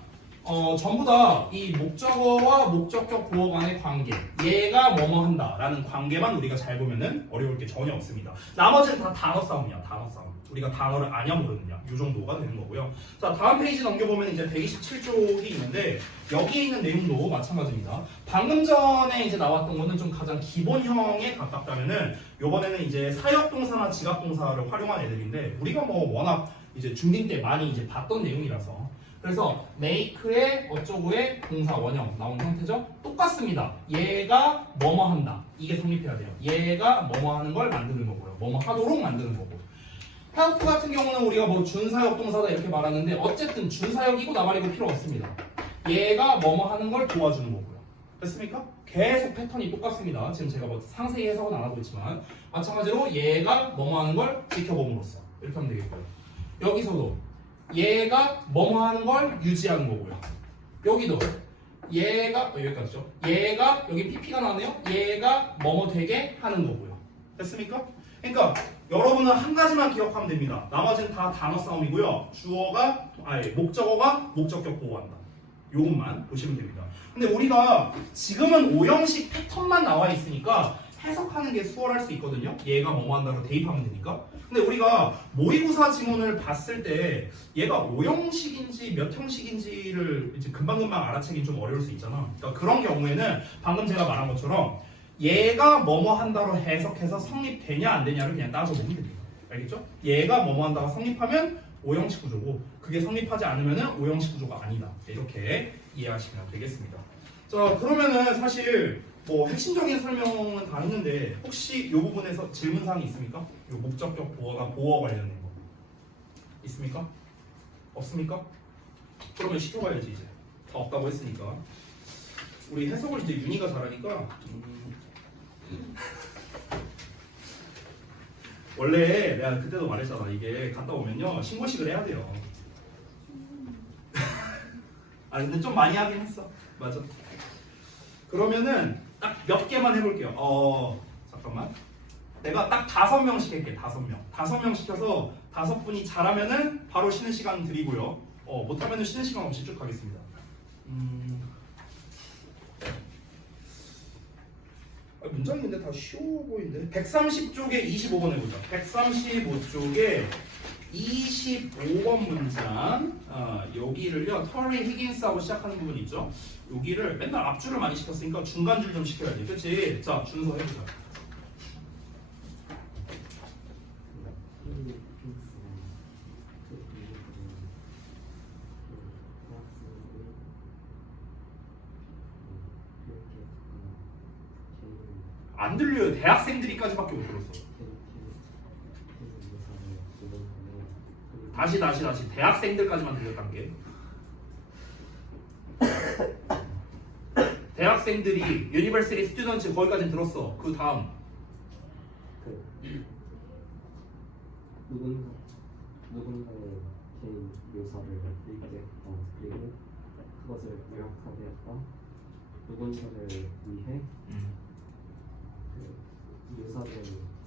전부 다 이 목적어와 목적격 보어 간의 관계, 얘가 뭐뭐 한다라는 관계만 우리가 잘 보면은 어려울 게 전혀 없습니다. 나머지는 다 단어 싸움이야, 단어 싸움. 우리가 단어를 아냐 모르느냐 이 정도가 되는 거고요. 자, 다음 페이지 넘겨보면 이제 127쪽이 있는데 여기에 있는 내용도 마찬가지입니다. 방금 전에 이제 나왔던 거는 좀 가장 기본형에 가깝다면은 요번에는 이제 사역동사나 지각동사를 활용한 애들인데 우리가 뭐 워낙 이제 중딩 때 많이 이제 봤던 내용이라서 그래서 make의 어쩌고의 동사 원형 나온 형태죠. 똑같습니다. 얘가 뭐뭐 한다. 이게 성립해야 돼요. 얘가 뭐뭐 하는 걸 만드는 거고요. 뭐뭐 하도록 만드는 거고. help 같은 경우는 우리가 뭐 준사역 동사다 이렇게 말하는데 어쨌든 준사역이고 나발이고 필요 없습니다. 얘가 뭐뭐 하는 걸 도와주는 거고요. 됐습니까? 계속 패턴이 똑같습니다. 지금 제가 뭐 상세히 해석은 안 하고 있지만 마찬가지로 얘가 뭐뭐 하는 걸 지켜봄으로써 이렇게 하면 되겠고요. 여기서도 얘가 뭐뭐 하는 걸 유지하는 거고요. 여기도 얘가 여기까지죠. 얘가 여기 PP가 나왔네요. 얘가 뭐뭐 되게 하는 거고요. 됐습니까? 그러니까 여러분은 한 가지만 기억하면 됩니다. 나머지는 다 단어 싸움이고요. 주어가 목적어가 목적격 보호한다. 요것만 보시면 됩니다. 근데 우리가 지금은 오형식 패턴만 나와 있으니까 해석하는 게 수월할 수 있거든요. 얘가 뭐뭐 한다고 대입하면 되니까. 근데 우리가 모의고사 지문을 봤을 때 얘가 오형식인지 몇 형식인지를 이제 금방금방 알아채기 좀 어려울 수 있잖아. 그러니까 그런 경우에는 방금 제가 말한 것처럼 얘가 뭐뭐 한다로 해석해서 성립되냐 안 되냐를 그냥 따져보면 됩니다. 알겠죠? 얘가 뭐뭐 한다가 성립하면 오형식 구조고 그게 성립하지 않으면 오형식 구조가 아니다. 이렇게 이해하시면 되겠습니다. 자, 그러면은 사실 뭐 핵심적인 설명은 다 했는데 혹시 이 부분에서 질문사항이 있습니까? 이 목적격 보어가 보어 관련된 거 있습니까? 없습니까? 그러면 시켜봐야지 이제 다 없다고 했으니까 우리 해석을 이제 윤희가 잘하니까 원래 내가 그때도 말했잖아. 이게 갔다 오면요 신고식을 해야 돼요. 아 근데 좀 많이 하긴 했어. 맞아. 그러면은 딱 몇 개만 해볼게요. 잠깐만. 내가 딱 5명 시킬게. 5명. 5명 시켜서 5분이 잘하면은 바로 쉬는 시간 드리고요. 못하면은 쉬는 시간 없이 쭉 가겠습니다. 문장인데 다 쉬워 보이는데 130쪽에 25번 해보자. 135쪽에 25번 문장 여기를요 터리 히긴스하고 시작하는 부분 있죠. 여기를 맨날 앞줄을 많이 시켰으니까 중간줄 좀 시켜야지. 그치? 자 준서 해보자. 안 들려요. 대학생들이까지밖에 못 들었어. 다시 대학생들까지만 들렸단 게 대학생들이 유니버시티 스튜던트 거기까지 들었어. 그 다음 누군가의 개인 묘사를 읽게 그리고 그것을 요약하게 했다. 누군가를 위해 그 묘사된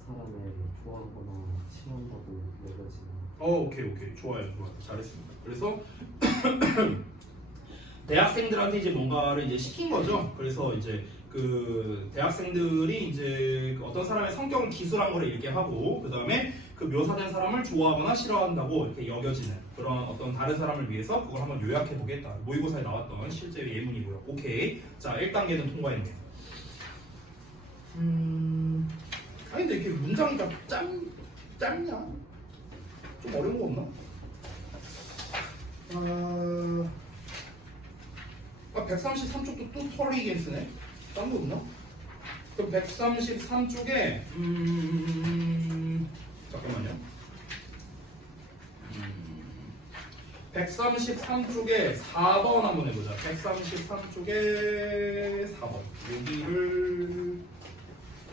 사람을 좋아하거나 싫어한다고 여겨지는. 오케이 좋아요 잘했습니다. 그래서 대학생들한테 이제 뭔가를 이제 시킨 거죠. 그래서 이제 그 대학생들이 이제 그 어떤 사람의 성격을 기술한 거를 얘기하고 그 다음에 그 묘사된 사람을 좋아하거나 싫어한다고 이렇게 여겨지는 그런 어떤 다른 사람을 위해서 그걸 한번 요약해 보겠다. 모의고사에 나왔던 실제 예문이고요. 오케이. 자 1단계는 통과했네요. 아니 근데 이렇게 문장이 다 짧냐? 좀 어려운 거 없나? 133쪽도 또 털리 히긴스네. 딴 거 없나? 그럼 133쪽에 133쪽에 4번 한번 해보자. 133쪽에 4번. 여기를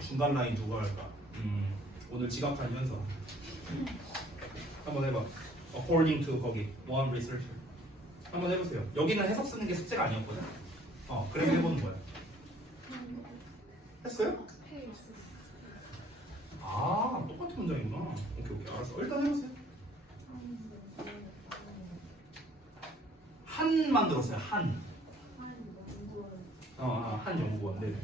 중간 라인 누가 할까? 오늘 지각한 현서. 한번 해봐. According to 거기 one researcher. 한번 해보세요. 여기는 해석 쓰는 게 숙제가 아니었거든. 그래서 해보는 거야. 했어요? 아, 똑같은 문장이구나. 오케이, 알았어. 일단 해보세요. 한 만들었어요. 한 연구원. 네.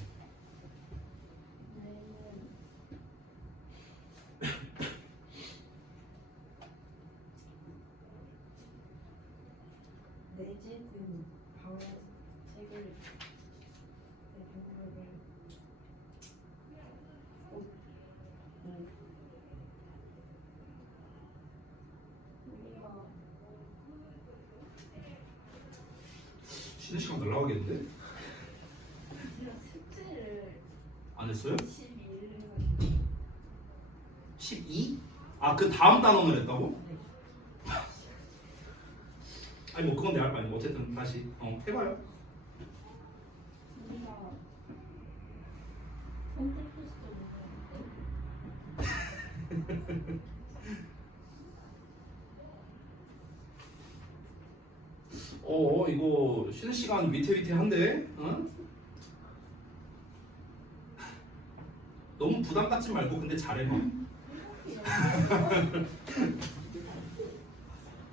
내지는 방책을 내부를 우리가 쉬는 시간 날라가겠는데? 우리가 숙제를 안 했어요? 11일 12? 아, 그 다음 단원을 했다고? 아니 뭐 그건 내 할 거 아니고 어쨌든 다시 해봐요. 우리가 선택했을 이거 쉬는 시간 위태위태한데? 너무 부담 갖지 말고 근데 잘해봐.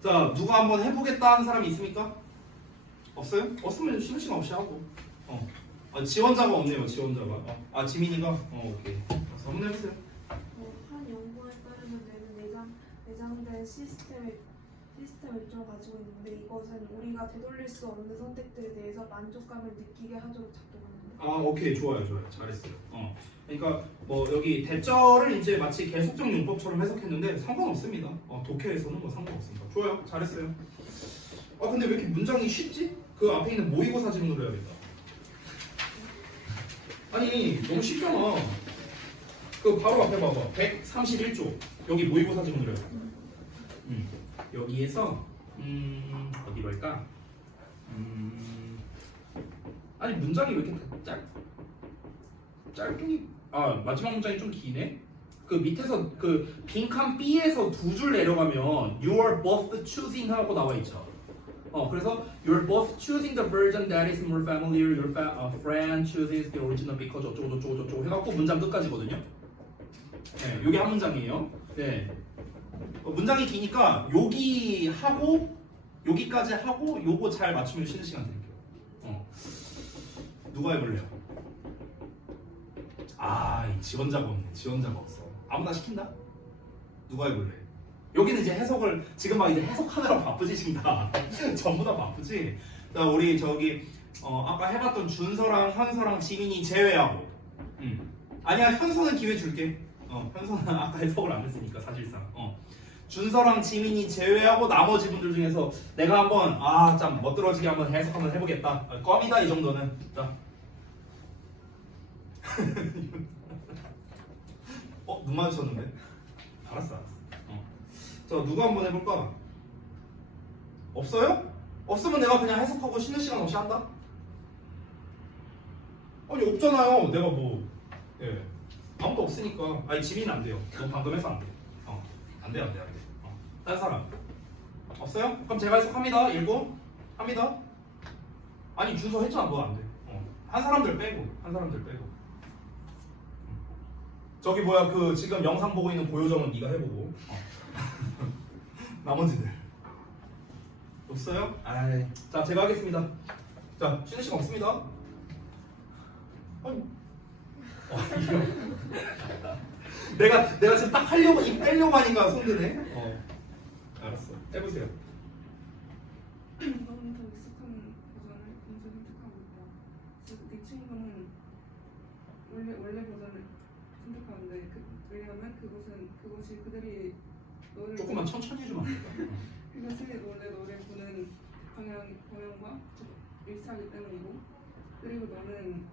자, 누가 한번 해보겠다 하는 사람이 있습니까? 없어요? 없으면 쉬는 시간 없이 하고. 지원자가 없네요. 지원자가. 지민이가. 오케이. 그래서 한번 해보세요. 한 연구에 따르면 뇌는 내장된 시스템 일종을 가지고 있는데 이것은 우리가 되돌릴 수 없는 선택들에 대해서 만족감을 느끼게 하도록 작동합니다. 오케이. 좋아요. 잘했어요. 그러니까 뭐 여기 대절을 이제 마치 계속적 용법처럼 해석했는데 상관없습니다. 독해에서는 뭐 상관없습니다. 좋아요. 잘했어요. 근데 왜 이렇게 문장이 쉽지? 그 앞에 있는 모의고사 질문으로 해야겠다. 아니 너무 쉽잖아. 그 바로 앞에 봐봐. 131조 여기 모의고사 질문으로 해야겠다. 여기에서 어디로 할까? 아니 문장이 왜 이렇게 짧게 마지막 문장이 좀 기네? 그 밑에서 그 빈칸 B에서 두 줄 내려가면 You are both choosing 하고 나와 있죠. 그래서 You're both choosing the version that is more familiar. Your friend chooses the original because 어쩌고 해갖고 문장 끝까지거든요. 네, 요게 한 문장이에요. 네. 문장이 기니까 여기 하고 여기까지 하고 요거 잘 맞추면 쉬는 시간 드릴게요. 누가 해볼래요? 이 지원자가 없네. 지원자가 없어. 아무나 시킨다? 누가 해볼래? 여기는 이제 해석을 지금 막 이제 해석하느라 바쁘지 지금 다. 전부 다 바쁘지. 자, 우리 저기 아까 해봤던 준서랑 현서랑 지민이 제외하고. 아니야, 현서는 기회 줄게. 현서는 아까 해석을 안 했으니까 사실상. 준서랑 지민이 제외하고 나머지 분들 중에서 내가 한번 참 멋들어지게 한번 해석 한번 해보겠다. 껌이다 이 정도는. 자. 눈 마주쳤는데? 알았어. 자, 누가 한번 해볼까? 없어요? 없으면 내가 그냥 해석하고 쉬는 시간 없이 한다? 아니 없잖아요. 내가 뭐 아무도 없으니까. 지민은 안 돼요. 너 방금 해서 안 돼. 안 돼. 다른 사람 없어요? 그럼 제가 해석합니다. 읽고 합니다. 아니 준서 했잖아. 너 안 돼. 한 사람들 빼고. 저기 뭐야 그 지금 영상 보고 있는 고요정은 네가 해보고. 나머지들 없어요? 자 제가 하겠습니다. 자 쉬는 시간 없습니다. 아니 내가 지금 딱 하려고 입 빼려고 하니까 손드네. 알았어. 해보세요. 너무 더 익숙한 버전을 먼저 선택하고 있다. 즉, 네 친구는 원래 버전을 선택하는데 왜냐하면 그것이 그들이 너를 조금만 천천히 해주면 안 될까? 그것이 원래 너를 보는 방향과 일치하기 때문이고 그리고 너는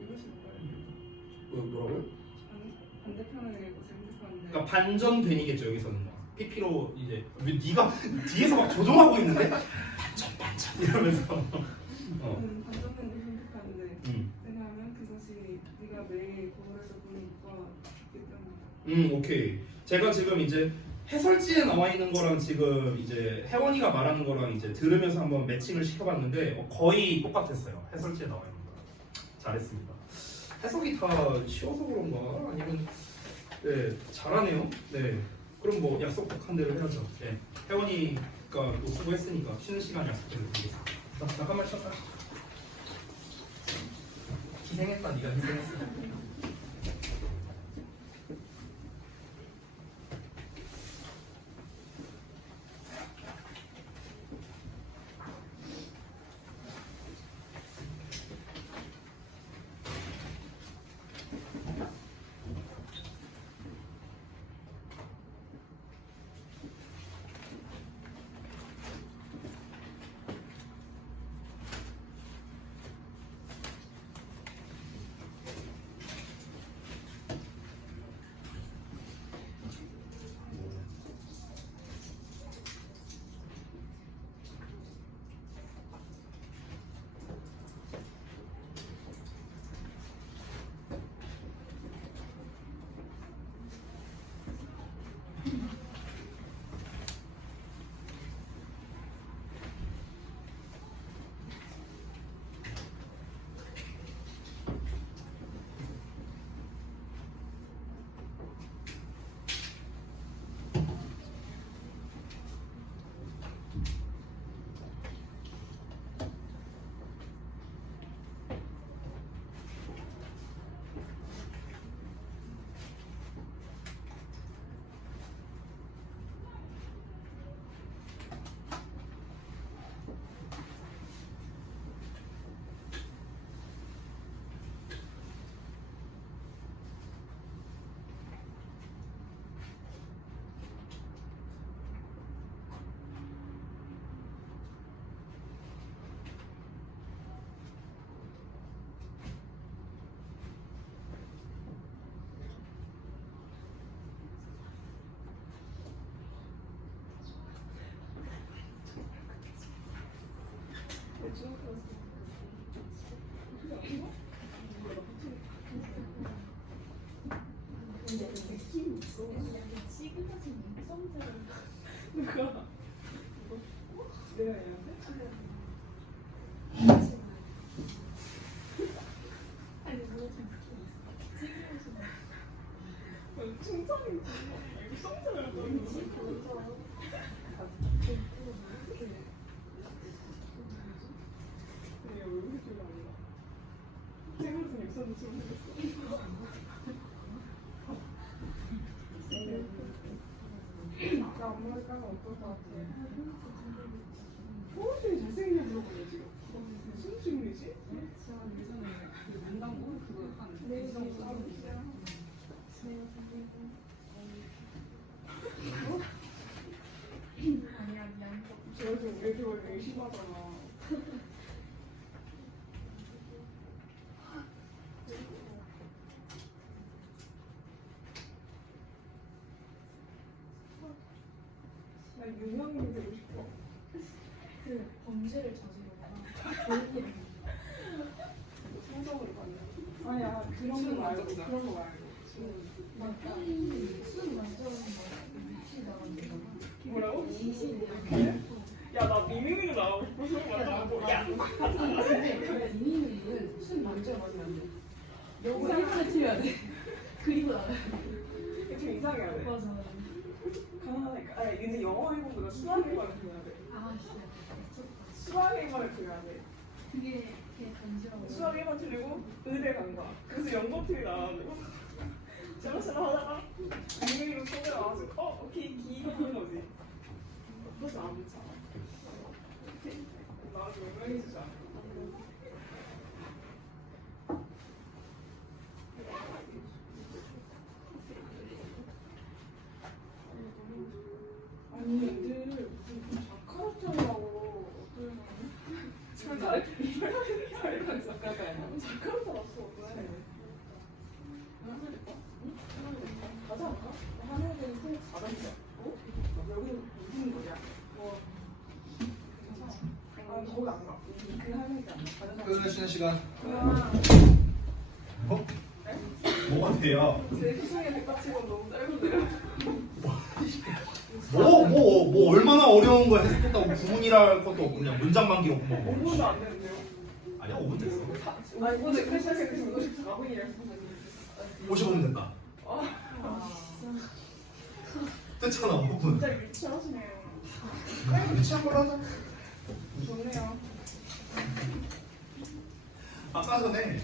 이것이 뭐라고요? 뭐라고요? 반대편에 생각하는데 그러니까 반전 벤이겠죠 여기서는 뭐. PP로 이제 왜 네가 뒤에서 막 조종하고 있는데 반전 이러면서 반전면을 선택하는데 음. 왜냐하면 그것이 네가 매일 거울에서 보는 것과 같기 때문이다. 오케이. 제가 지금 이제 해설지에 나와 있는 거랑 지금 이제 혜원이가 말하는 거랑 이제 들으면서 한번 매칭을 시켜봤는데 거의 똑같았어요. 해설지에 나와 있는 거랑. 잘했습니다. 해석이 다 쉬워서 그런가? 아니면 네 잘하네요. 네. 그럼 뭐 약속한 대로 해야죠. 네. 혜원이가 또 수고했으니까 쉬는 시간 약속대로 드리겠습니다. 자, 잠깐만 쉬었다. 희생했다. 네가 희생했어. 근데 느낌이 있어. 약간 찌그러진 육성자를 누가 내가 해야 돼? 아니 뭐가 좀 느낌이 있어. 찌그러진 칭찬이지. 육성자를 뭔지 내가 왜 그렇게 줄 알아? 찡그러진 육성자처럼 생겼어. 나 앞머리 까면 어떨 것 같아? 되게 잘생긴 물어보네 지금. 무슨 질문이지? 제가 예전에 그 문당고 그거 한 네, 정도 따로 있어요. 아니야 미안. 제가 지금 외교를 의심하잖아. 나 유명인이 되고 싶어. 그 범죄를 저지르거나 좋은 일을 성적으로 받는. 아니야 그런 거 말고 그런 거 말고. 막 순 완전 미치 나가는 뭐라고? 이신이야. 야나 미미미로 나가고 싶어서 완전 뭐 야. 근데 이민은 순 만져야 맞으면 안 돼. 영어 1번에 틀려야 돼. 그리고 나가야 돼. 좀 이상해야 돼. 맞아. 가능하니까. 아니 근데 영어 1번보다 수학 1번을 그려야 돼. 아 씨. 수학 1번을 그려야 돼. 그게 간지러워. 수학 1번 틀리고 의대 간 거야. 그래서 연거틀이 나와가지고 제로처럼 하다가 미미미로 손을 와가지고 오케이 기가 보는 거지. 그래서 안 붙잖아. 나중에 유명해지지 않아. 아니 애들 무슨 자카르타라고 어떤 자카르타 왔어 어때? 뭐가 돼야? 제 수중에 백과치곤 너무 짧은데요? 뭐 얼마나 어려운 거 해석했다고 구문이랄 것도 없고 그냥 문장만 기록 뭐. 5분도 안 되는데요? 아니야 5분 됐어. 5분에 클래식에서 54분이라서 55분 된다. 됐잖아 5분. 진짜 유치하시네요. 유치한 걸로 하자. 좋네요. 아까 전에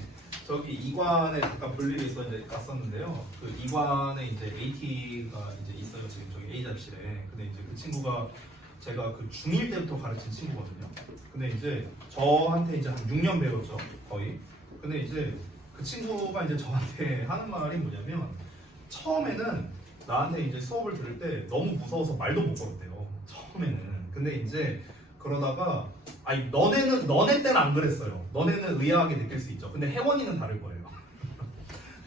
저기 이관에 잠깐 볼 일이 있어 이제 갔었는데요. 그 이관에 이제 AT가 이제 있어요 지금 저기 A 잡실에. 근데 이제 그 친구가 제가 그 중1 때부터 가르친 친구거든요. 근데 이제 저한테 이제 한 6년 배웠죠 거의. 근데 이제 그 친구가 이제 저한테 하는 말이 뭐냐면 처음에는 나한테 이제 수업을 들을 때 너무 무서워서 말도 못 걸었대요. 처음에는. 근데 이제 그러다가 아니 너네 때는 안 그랬어요. 너네는 의아하게 느낄 수 있죠. 근데 혜원이는 다를 거예요.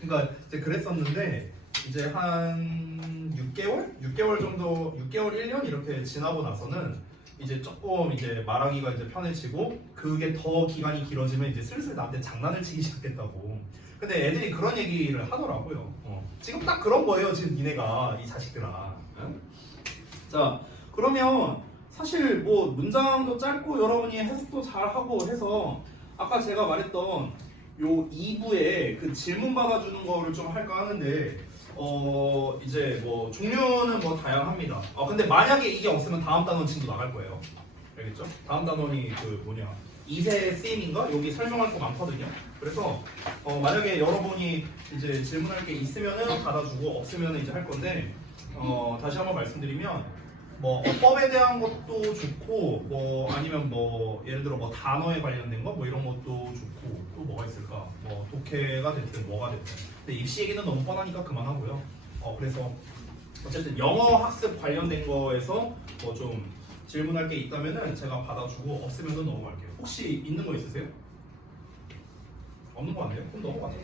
그러니까 이제 그랬었는데 이제 한 6개월 정도 6개월 1년 이렇게 지나고 나서는 이제 조금 이제 말하기가 이제 편해지고 그게 더 기간이 길어지면 이제 슬슬 나한테 장난을 치기 시작했다고. 근데 애들이 그런 얘기를 하더라고요. 지금 딱 그런 거예요. 지금 니네가 이 자식들아. 응? 자 그러면 사실 뭐 문장도 짧고 여러분이 해석도 잘하고 해서 아까 제가 말했던 요 2부에 그 질문 받아주는 거를 좀 할까 하는데 이제 뭐 종류는 뭐 다양합니다. 근데 만약에 이게 없으면 다음 단원 친구 나갈 거예요. 알겠죠? 다음 단원이 그 뭐냐 2세 쌤인가 여기 설명할 거 많거든요. 그래서 만약에 여러분이 이제 질문할 게 있으면은 받아주고 없으면은 이제 할 건데 다시 한번 말씀드리면. 뭐 어법에 대한 것도 좋고 뭐 아니면 뭐 예를 들어 뭐 단어에 관련된 거 뭐 이런 것도 좋고 또 뭐가 있을까 뭐 독해가 됐든 뭐가 됐든 근데 입시 얘기는 너무 뻔하니까 그만하고요. 그래서 어쨌든 영어 학습 관련된 거에서 뭐 좀 질문할 게 있다면은 제가 받아주고 없으면은 넘어갈게요. 혹시 있는 거 있으세요? 없는 거 같네요. 그럼 넘어가죠.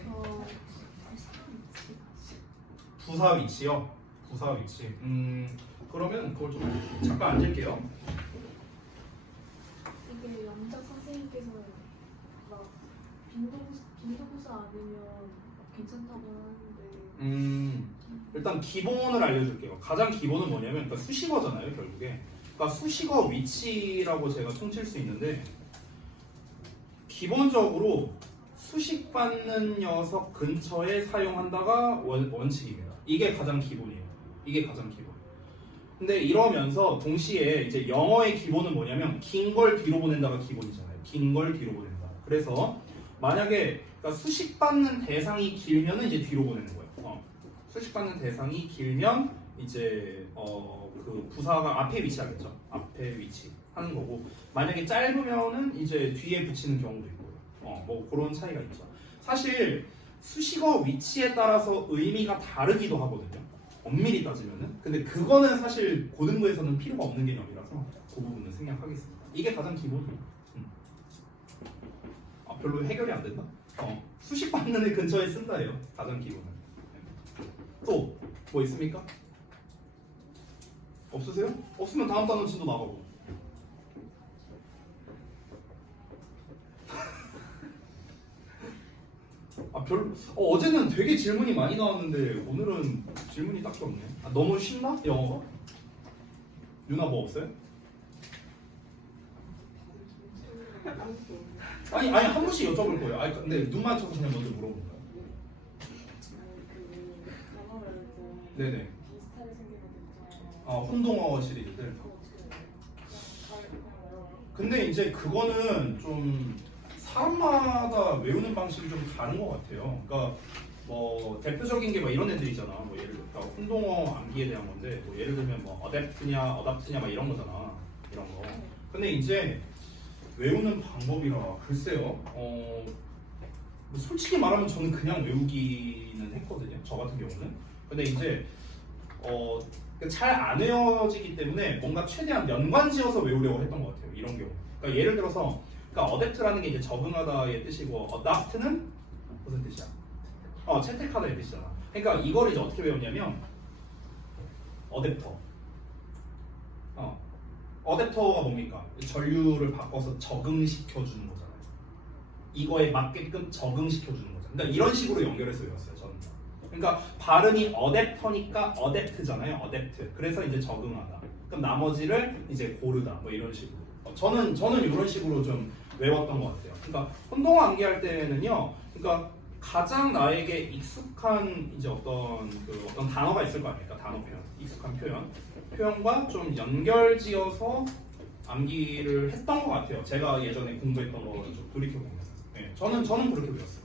부사 위치요. 부사 위치. 그러면 그걸 좀 잠깐 앉을게요. 이게 영작 선생님께서 막 빈도부사 아니면 괜찮다고 하는데 일단 기본을 알려줄게요. 가장 기본은 뭐냐면 그러니까 수식어잖아요 결국에. 그러니까 수식어 위치라고 제가 퉁칠 수 있는데 기본적으로 수식받는 녀석 근처에 사용한다가 원칙입니다. 이게 가장 기본이에요. 이게 가장 기본. 근데 이러면서 동시에 이제 영어의 기본은 뭐냐면 긴 걸 뒤로 보낸다가 기본이잖아요. 긴 걸 뒤로 보낸다. 그래서 만약에 그러니까 수식받는 대상이 길면은 이제 뒤로 보내는 거예요. 수식받는 대상이 길면 이제 그 부사가 앞에 위치하겠죠. 앞에 위치 하는 거고 만약에 짧으면은 이제 뒤에 붙이는 경우도 있고요. 뭐 그런 차이가 있죠. 사실 수식어 위치에 따라서 의미가 다르기도 하거든요. 엄밀히 따지면은. 근데 그거는 사실 고등부에서는 필요가 없는 개념이라서 그 부분은 생략하겠습니다. 이게 가장 기본이에요. 별로 해결이 안 된다? 수식받는 애 근처에 쓴다예요. 가장 기본은. 또 뭐 있습니까? 없으세요? 없으면 다음 단원 진도 나가고. 어제는 되게 질문이 많이 나왔는데 오늘은 질문이 딱히 없네. 너무 쉽나? 영어가? 유나 뭐 없어요? 아니 한 번씩 여쭤볼 거예요. 근데 눈 맞춰서 그냥 먼저 물어볼까요? 네네. 비슷하게 생긴 것도 있잖아요. 혼동어 시리즈들. 근데 이제 그거는 좀 사람마다 외우는 방식이 좀 다른 것 같아요. 그러니까 뭐 대표적인 게 뭐 이런 애들 있잖아. 뭐 예를 들어 혼동어 암기에 대한 건데 뭐 예를 들면 뭐 어댑트냐 막 이런 거잖아. 이런 거. 근데 이제 외우는 방법이라 글쎄요. 뭐 솔직히 말하면 저는 그냥 외우기는 했거든요. 저 같은 경우는. 근데 이제 잘 안 외워지기 때문에 뭔가 최대한 연관지어서 외우려고 했던 것 같아요. 이런 경우. 그러니까 예를 들어서 그러니까 어댑트라는 게 이제 적응하다의 뜻이고 어답트는 무슨 뜻이야? 채택하다의 뜻이잖아. 그러니까 이걸 이제 어떻게 외웠냐면 어댑터. 어댑터가 뭡니까? 전류를 바꿔서 적응시켜 주는 거잖아요. 이거에 맞게끔 적응시켜 주는 거죠. 그러니까 이런 식으로 연결해서 외웠어요. 저는. 그러니까 발음이 어댑터니까 어댑트잖아요. 어댑트. 그래서 이제 적응하다. 그럼 나머지를 이제 고르다. 뭐 이런 식으로. 저는 이런 식으로 좀 외웠던 것 같아요. 그러니까 혼동어 암기할 때는요. 그러니까 가장 나에게 익숙한 이제 어떤 단어가 있을 거 아닙니까? 단어 표현, 익숙한 표현과 좀 연결지어서 암기를 했던 것 같아요. 제가 예전에 공부했던 거 좀 돌이켜 보면, 네, 저는 그렇게 배웠어요.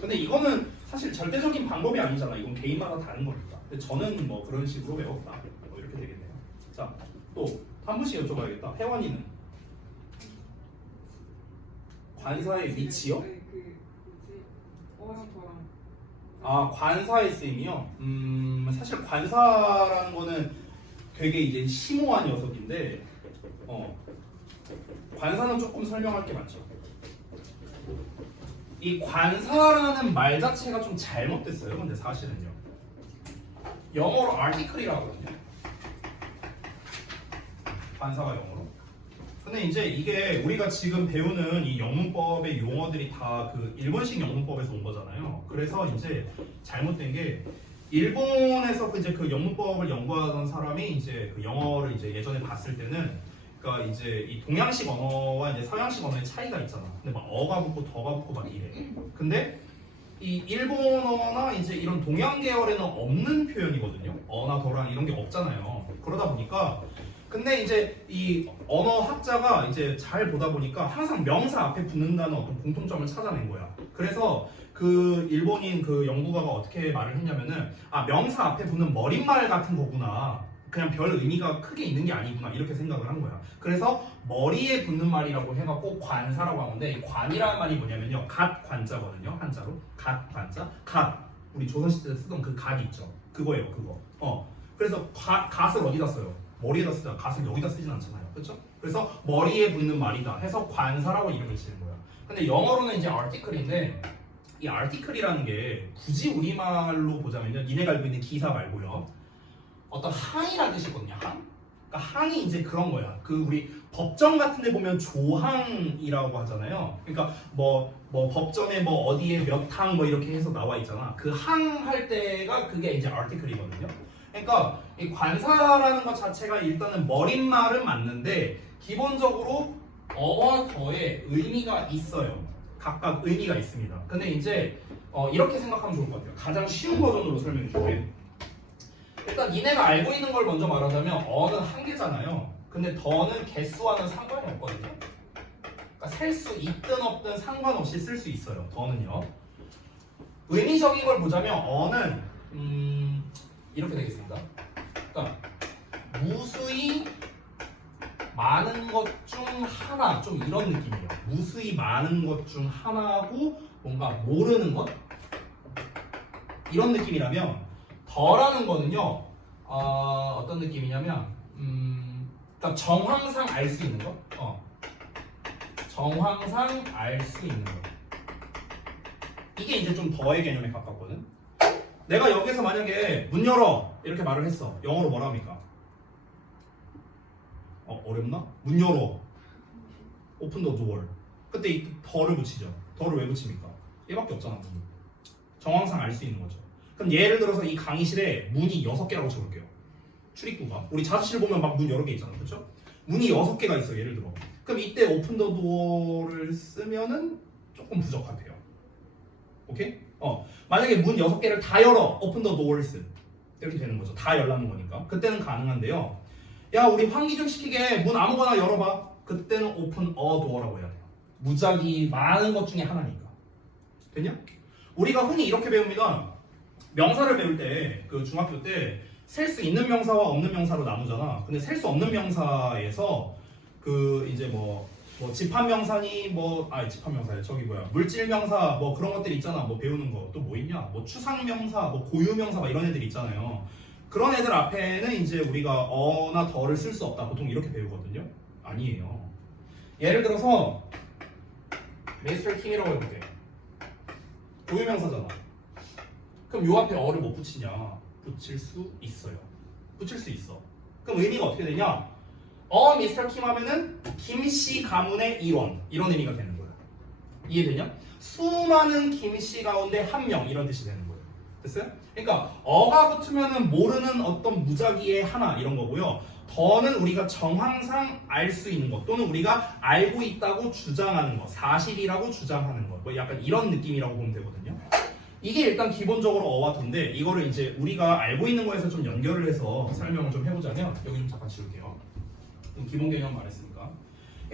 근데 이거는 사실 절대적인 방법이 아니잖아. 이건 개인마다 다른 거니까. 근데 저는 뭐 그런 식으로 외웠다. 뭐 이렇게 되겠네요. 자, 또 한 분씩 여쭤봐야겠다. 혜원이는 관사의 위치요? 네, 그 뭐지? 어랑 저랑. 아, 관사의 쓰임이요? 사실 관사라는 거는 되게 이제 심오한 녀석인데, 관사는 조금 설명할 게 많죠. 이 관사라는 말 자체가 좀 잘못됐어요. 근데 사실은요. 영어로 article이라고 하거든요. 관사가 영어로. 근데 이제 이게 우리가 지금 배우는 이 영문법의 용어들이 다 그 일본식 영문법에서 온 거잖아요. 그래서 이제 잘못된 게 일본에서 이제 그 영문법을 연구하던 사람이 이제 그 영어를 이제 예전에 봤을 때는 그러니까 이제 이 동양식 언어와 이제 서양식 언어의 차이가 있잖아. 근데 막 어가 붙고 더가 붙고 막 이래. 근데 이 일본어나 이제 이런 동양 계열에는 없는 표현이거든요. 어나 더랑 이런 게 없잖아요. 그러다 보니까 근데 이제 이 언어 학자가 이제 잘 보다 보니까 항상 명사 앞에 붙는다는 어떤 공통점을 찾아낸 거야. 그래서 그 일본인 그 연구가가 어떻게 말을 했냐면은 아, 명사 앞에 붙는 머릿말 같은 거구나. 그냥 별 의미가 크게 있는 게 아니구나 이렇게 생각을 한 거야. 그래서 머리에 붙는 말이라고 해갖고 관사라고 하는데 이 관이라는 말이 뭐냐면요, 갓 관자거든요. 한자로 갓 관자. 갓, 우리 조선시대 때 쓰던 그 갓이 있죠. 그거예요, 그거. 그래서 갓을 어디다 써요? 머리에다 쓰잖아. 갓을 여기다 쓰진 않잖아요. 그렇죠? 그래서 머리에 붙는 말이다 해서 관사라고 이름을 지는 거야. 근데 영어로는 이제 article인데 이 article이라는 게 굳이 우리말로 보자면요, 니네가 알고 있는 기사 말고요, 어떤 항이라는 뜻이거든요. 항. 그러니까 항이 이제 그런 거야. 그 우리 법정 같은 데 보면 조항이라고 하잖아요. 그러니까 뭐 법정에 뭐 어디에 몇 항 뭐 이렇게 해서 나와 있잖아. 그 항 할 때가 그게 이제 article이거든요. 그러니까 이 관사라는 것 자체가 일단은 머릿말은 맞는데 기본적으로 어와 더에 의미가 있어요. 각각 의미가 있습니다. 근데 이제 이렇게 생각하면 좋을 것 같아요. 가장 쉬운 버전으로 설명해 줄게. 일단 니네가 알고 있는 걸 먼저 말하자면 어는 한 개잖아요. 근데 더는 개수와는 상관이 없거든요. 그러니까 셀 수 있든 없든 상관없이 쓸 수 있어요. 더는요. 의미적인 걸 보자면 어는 이렇게 되겠습니다. 그러니까 무수히 많은 것 중 하나, 좀 이런 느낌이에요. 무수히 많은 것 중 하나고 뭔가 모르는 것? 이런 느낌이라면 더라는 거는요, 어떤 느낌이냐면 그러니까 정황상 알 수 있는 것? 정황상 알 수 있는 것. 이게 이제 좀 더의 개념에 가깝거든. 내가 여기서 만약에 문 열어 이렇게 말을 했어. 영어로 뭐라 합니까? 어렵나? 문 열어. Open the door. 그때 이 더를 붙이죠. 더를 왜 붙입니까? 얘밖에 없잖아. 문. 정황상 알 수 있는 거죠. 그럼 예를 들어서 이 강의실에 문이 6개라고 쳐볼게요. 출입구가. 우리 자습실 보면 막 문 여러 개 있잖아. 그렇죠? 문이 6개가 있어. 예를 들어. 그럼 이때 open the door를 쓰면은 조금 부적합해요. 오케이? 만약에 문 6개를 다 열어. open the doors. 이렇게 되는 거죠. 다 열라는 거니까. 그때는 가능한데요. 야, 우리 환기 좀 시키게. 문 아무거나 열어봐. 그때는 open a door라고 해야 돼요. 무작위 많은 것 중에 하나니까. 됐냐? 우리가 흔히 이렇게 배웁니다. 명사를 배울 때, 그 중학교 때 셀 수 있는 명사와 없는 명사로 나누잖아. 근데 셀 수 없는 명사에서 그 이제 뭐 집합명사니 집합명사야. 저기 물질 명사 뭐 그런 것들 있잖아. 뭐 배우는 거 또 뭐 있냐? 뭐 추상명사, 뭐 고유명사 막 이런 애들 있잖아요. 그런 애들 앞에는 이제 우리가 어나 더를 쓸 수 없다. 보통 이렇게 배우거든요. 아니에요. 예를 들어서 미스터 킴이라고 해볼게. 고유명사잖아. 그럼 요 앞에 어를 못 붙이냐? 붙일 수 있어요. 붙일 수 있어. 그럼 의미가 어떻게 되냐? 미스터 킴 하면은 김씨 가문의 일원, 이런 의미가 되는 거야. 이해되냐? 수많은 김씨 가운데 한 명, 이런 뜻이 되는 거예요. 됐어요? 그러니까 어가 붙으면은 모르는 어떤 무작위의 하나 이런 거고요. 더는 우리가 정황상 알 수 있는 것 또는 우리가 알고 있다고 주장하는 것, 사실이라고 주장하는 것, 뭐 약간 이런 느낌이라고 보면 되거든요. 이게 일단 기본적으로 어와 더인데 이거를 이제 우리가 알고 있는 거에서 좀 연결을 해서 설명을 좀 해보자면 여기 좀 잠깐 지울게요. 기본 개념 말했으니까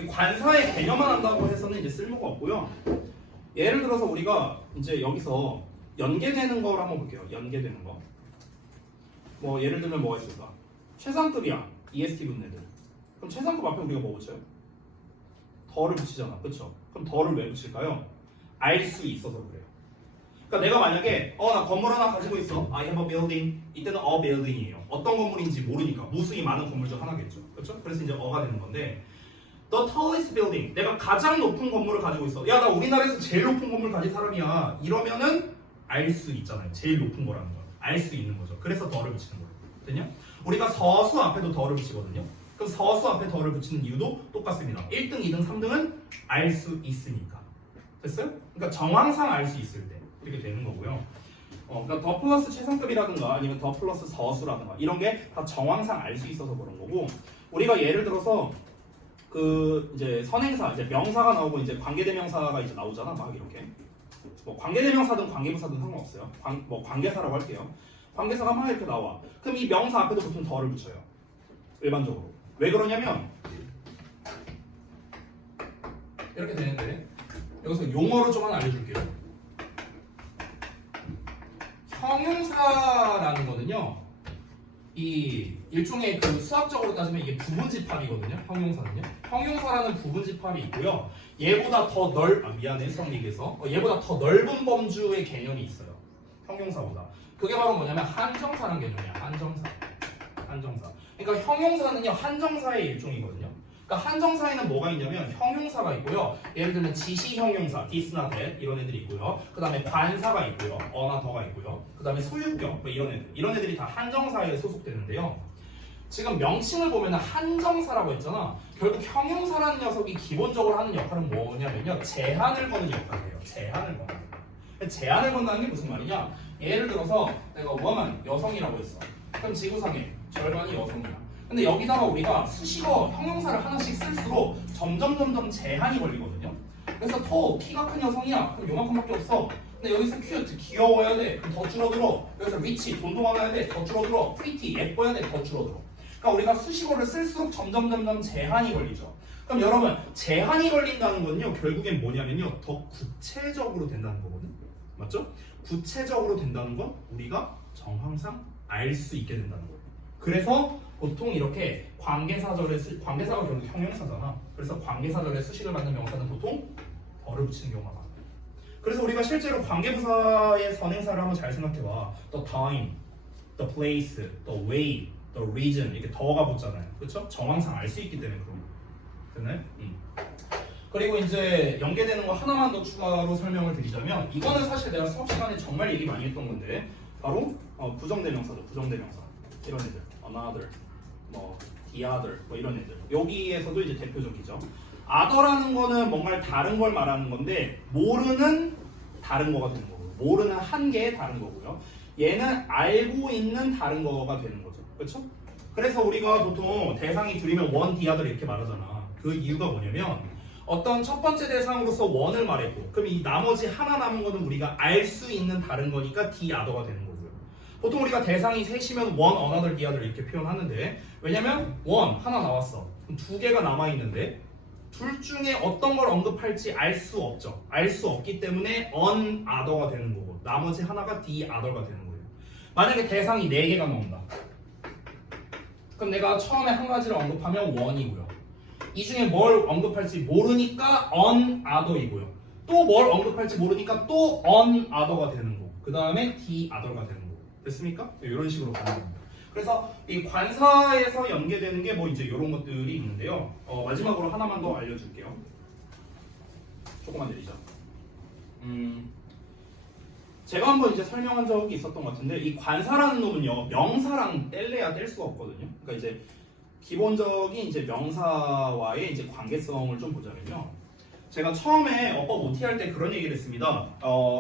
관사의 개념만 한다고 해서는 이제 쓸모가 없고요. 예를 들어서 우리가 이제 여기서 연계되는 걸 한번 볼게요. 연계되는 거. 뭐 예를 들면 뭐가 있을까? 최상급이야. EST 분해들. 그럼 최상급 앞에 우리가 뭐 붙여요? 더를 붙이잖아. 그쵸? 그럼 더를 왜 붙일까요? 알 수 있어서 그래요. 그러니까 내가 만약에 나 건물 하나 가지고 있어. I have a building. 이때는 a building이에요. 어떤 건물인지 모르니까 무수히 많은 건물 중 하나겠죠. 그렇죠? 그래서 이제 어가 되는 건데 The tallest building. 내가 가장 높은 건물을 가지고 있어. 야, 나 우리나라에서 제일 높은 건물 가진 사람이야. 이러면은 알 수 있잖아요. 제일 높은 거라는 걸. 알 수 있는 거죠. 그래서 더를 붙이는 거예요. 됐냐? 우리가 서수 앞에도 더를 붙이거든요. 그럼 서수 앞에 더를 붙이는 이유도 똑같습니다. 1등, 2등, 3등은 알 수 있으니까. 됐어요? 그러니까 정황상 알 수 있을 때 이렇게 되는 거고요. 그러니까 더 플러스 최상급이라든가 아니면 더 플러스 서수라든가 이런 게 다 정황상 알 수 있어서 그런 거고 우리가 예를 들어서 그 이제 선행사 이제 명사가 나오고 이제 관계대명사가 이제 나오잖아 막 이렇게 뭐 관계대명사든 관계부사든 상관없어요. 뭐 관계사라고 할게요. 관계사가 막 이렇게 나와. 그럼 이 명사 앞에도 보통 더를 붙여요. 일반적으로. 왜 그러냐면 이렇게 되는데 여기서 용어를 좀 하나 알려줄게요. 형용사라는 거는요. 이 일종의 그 수학적으로 따지면 이게 부분집합이거든요. 형용사는요. 형용사라는 부분집합이 있고요. 얘보다 더 미안해 수학 얘기해서 얘보다 더 넓은 범주의 개념이 있어요. 형용사보다. 그게 바로 뭐냐면 한정사라는 개념이야. 한정사. 그러니까 형용사는요 한정사의 일종이거든요. 그러니까 한정사에는 뭐가 있냐면 형용사가 있고요. 예를 들면 지시 형용사, this나 that 이런 애들이 있고요. 그 다음에 관사가 있고요. 어나 더가 있고요. 그 다음에 소유격 뭐 이런 애들이 다 한정사에 소속되는데요. 지금 명칭을 보면 한정사라고 했잖아. 결국 형용사라는 녀석이 기본적으로 하는 역할은 뭐냐면요. 제한을 거는 역할이에요. 제한을 건다는 게 무슨 말이냐? 예를 들어서 내가 woman, 여성이라고 했어. 그럼 지구상에 절반이 여성이야. 근데 여기다가 우리가 수식어 형용사를 하나씩 쓸수록 점점 제한이 걸리거든요. 그래서 tall, 키가 큰 여성이야. 그럼 요만큼밖에 없어. 근데 여기서 cute, 귀여워야 돼. 그럼 더 줄어들어. 여기서 rich, 돈도 많아야 돼. 더 줄어들어. pretty, 예뻐야 돼. 더 줄어들어. 그러니까 우리가 수식어를 쓸수록 점점 제한이 걸리죠. 그럼 여러분 제한이 걸린다는 건요 결국엔 뭐냐면요 더 구체적으로 된다는 거거든요. 맞죠? 구체적으로 된다는 건 우리가 정황상 알 수 있게 된다는 거예요. 그래서 보통 이렇게 관계사가 결국 형용사잖아. 그래서 관계사절에 수식을 받는 명사는 보통 더를 붙이는 경우가 많아요. 그래서 우리가 실제로 관계부사의 선행사를 한번 잘 생각해봐. The time, the place, the way, the region 이렇게 더가 붙잖아요. 그렇죠? 정황상 알 수 있기 때문에 그런 거. 됐나요? 그리고 이제 연계되는 거 하나만 더 추가로 설명을 드리자면 이거는 사실 내가 수업 시간에 정말 얘기 많이 했던 건데 바로 부정대명사죠. 부정대명사 이런 애들 another, 뭐 the other 뭐 이런 애들 여기에서도 이제 대표적이죠. other라는 거는 뭔가를 다른 걸 말하는 건데 more는 다른 거가 되는 거고요. more는 한 개의 다른 거고요. 얘는 알고 있는 다른 거가 되는 거죠. 그렇죠? 그래서 우리가 보통 대상이 둘이면 one, the other 이렇게 말하잖아. 그 이유가 뭐냐면 어떤 첫 번째 대상으로서 one을 말했고 그럼 이 나머지 하나 남은 거는 우리가 알 수 있는 다른 거니까 the other가 되는 거고요. 보통 우리가 대상이 셋이면 one, another, the other 이렇게 표현하는데 왜냐면 one 하나 나왔어. 그럼 두 개가 남아있는데 둘 중에 어떤 걸 언급할지 알 수 없죠. 알 수 없기 때문에 an other가 되는 거고 나머지 하나가 the other가 되는 거예요. 만약에 대상이 4개가 나온다. 그럼 내가 처음에 한 가지를 언급하면 one이고요. 이 중에 뭘 언급할지 모르니까 an other이고요. 또 뭘 언급할지 모르니까 또 an other가 되는 거고 그 다음에 the other가 되는 거고 됐습니까? 이런 식으로 가는 겁니다. 그래서 이 관사에서 연계되는 게 뭐 이제 이런 것들이 있는데요. 마지막으로 하나만 더 알려줄게요. 조금만 내리자. 제가 한번 이제 설명한 적이 있었던 것 같은데 이 관사라는 놈은요 명사랑 뗄래야 뗄 수가 없거든요. 그러니까 이제 기본적인 이제 명사와의 이제 관계성을 좀 보자면요. 제가 처음에 어법 OT 할 때 그런 얘기를 했습니다.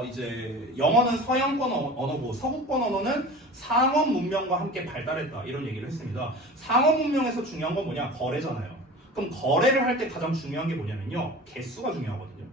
이제 영어는 서양권 언어고 서구권 언어는 상업 문명과 함께 발달했다 이런 얘기를 했습니다. 상업 문명에서 중요한 건 뭐냐? 거래잖아요. 그럼 거래를 할 때 가장 중요한 게 뭐냐면요, 개수가 중요하거든요.